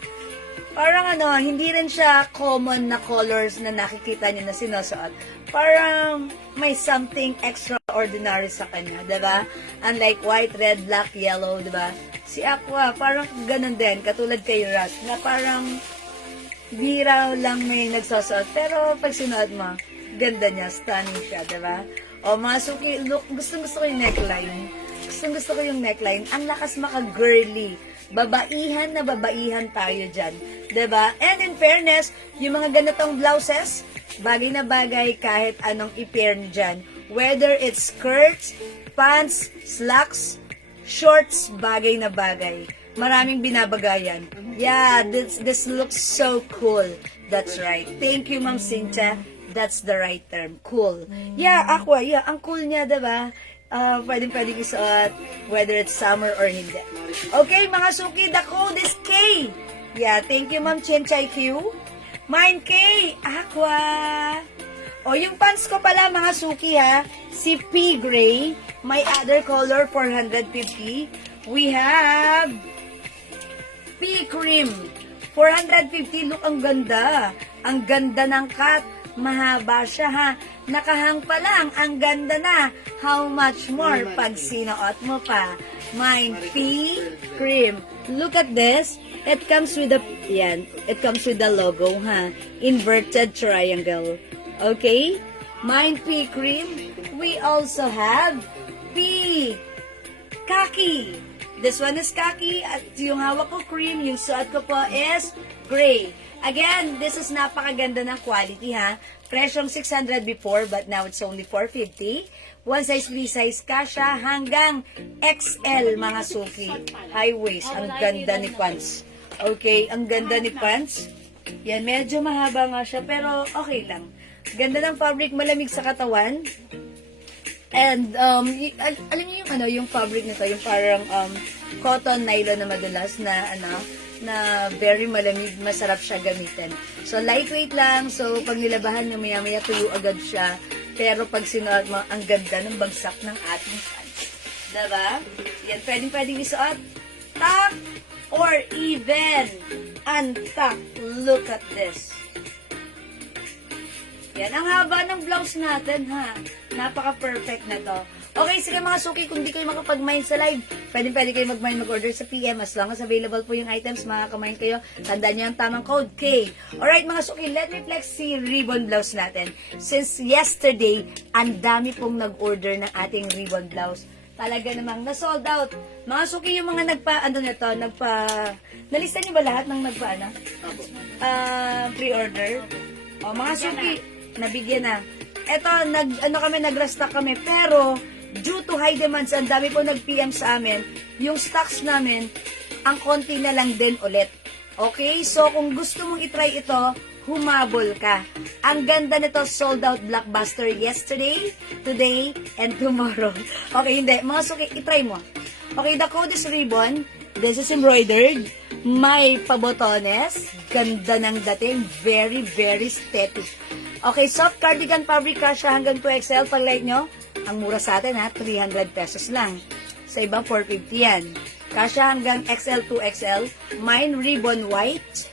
parang hindi rin siya common na colors na nakikita niyo na sinusuot. Parang may something extraordinary sa kanya, diba? Unlike white, red, black, yellow, diba? Si Aqua, parang ganun din, katulad kay Ras, na parang bira lang may nagsusuot. Pero pag sinuot mo, ganda niya, stunning siya, diba? O mga suki, look, gustong-gusto ko yung neckline. Gustong-gusto ko yung neckline. Ang lakas maka-girly. Babaihan na babaihan tayo dyan. Diba? And in fairness, yung mga ganitong blouses, bagay na bagay kahit anong i-pair nyo dyan. Whether it's skirts, pants, slacks, shorts, bagay na bagay. Maraming binabagayan. Yeah, this looks so cool. That's right. Thank you, Ma'am Cynthia. That's the right term. Cool. Yeah, Aqua, yeah, ang cool niya, diba? Pwedeng isuot, whether it's summer or hindi. Okay, mga suki, the code is K. Yeah, thank you, Ma'am Chinchay Q. Mine K, Aqua. O, yung pants ko pala, mga suki, ha, si P Gray, my other color, 450. We have P Cream, 450. Look, ang ganda. Ang ganda ng cut. Mahaba siya, ha. Nakahang pa lang, ang ganda na. How much more pag sinuot mo pa? Mine P Cream. Look at this. It comes with it comes with the logo, ha. Inverted triangle. Okay? Mine P Cream. We also have P Khaki. This one is khaki. At yung hawak ko cream, yung suot ko po is gray. Again, this is napakaganda ng quality, ha. Presyong 600 before, but now it's only 450. One size, free size, kasha hanggang XL, mga suki. High waist. Ang ganda ni pants. Okay, ang ganda ni pants. Yan, medyo mahaba nga siya, pero okay lang. Ganda ng fabric, malamig sa katawan. And, alam niyo yung yung fabric nito, yung parang cotton nylon na madulas na na very malamig, masarap siya gamitin. So, lightweight lang. So, pag nilabahan nyo, maya-maya tuyo agad siya. Pero pag sinuot mo, ang ganda ng bagsak ng ating pants. Diba? Yan, pwedeng isuot. Top or even untuck. Look at this. Yan, ang haba ng blouse natin, ha. Napaka-perfect na to. Okay, sige mga suki, kung di kayo makapag-mine sa live, pwede kayo mag-mine, mag-order sa PM. As long as available po yung items, makaka-mine kayo. Tandaan nyo ang tamang code, K. Alright mga suki, let me flex si ribbon blouse natin. Since yesterday, ang dami pong nag-order ng ating ribbon blouse. Talaga namang na-sold out. Mga suki, yung mga nalista niyo ba lahat ng pre-order? O mga suki, nabigyan na. Eto, nag-restock kami, pero due to high demands, ang dami po nag-PM sa amin, yung stocks namin, ang konti na lang din ulit. Okay? So, kung gusto mong itry ito, humabol ka. Ang ganda nito, sold out blockbuster yesterday, today, and tomorrow. Okay, hindi. Mga suki, itry mo. Okay, the code is ribbon. This is embroidered. May pabotones. Ganda ng dating. Very, very aesthetic. Okay, soft cardigan fabric kasha hanggang 2XL. Pag like nyo, ang mura sa atin, ha, 300 pesos lang. Sa ibang 450 yan. Kasha hanggang XL, 2XL. Mine ribbon white.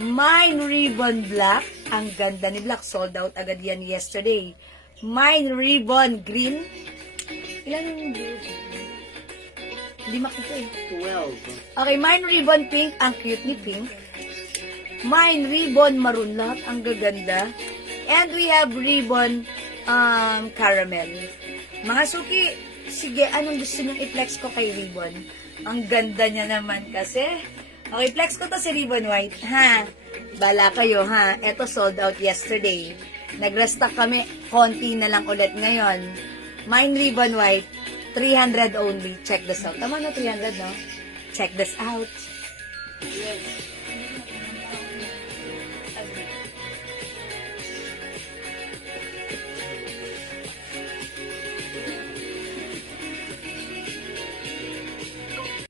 Mine ribbon black. Ang ganda ni black. Sold out agad yan yesterday. Mine ribbon green. Ilan yung blue? Hindi makita eh. 12. Okay, mine ribbon pink. Ang cute ni pink. Mine ribbon maroon lahat. Ang gaganda. And we have ribbon caramel. Mga suki, sige, anong gusto nyo i-flex ko kay ribbon? Ang ganda niya naman kasi. Okay, flex ko to si ribbon white. Ha? Bala kayo, ha? Ito sold out yesterday. Nag-restock kami, konti na lang ulit ngayon. Mine ribbon white, 300 only. Check this out. Tama na 300, no? Check this out.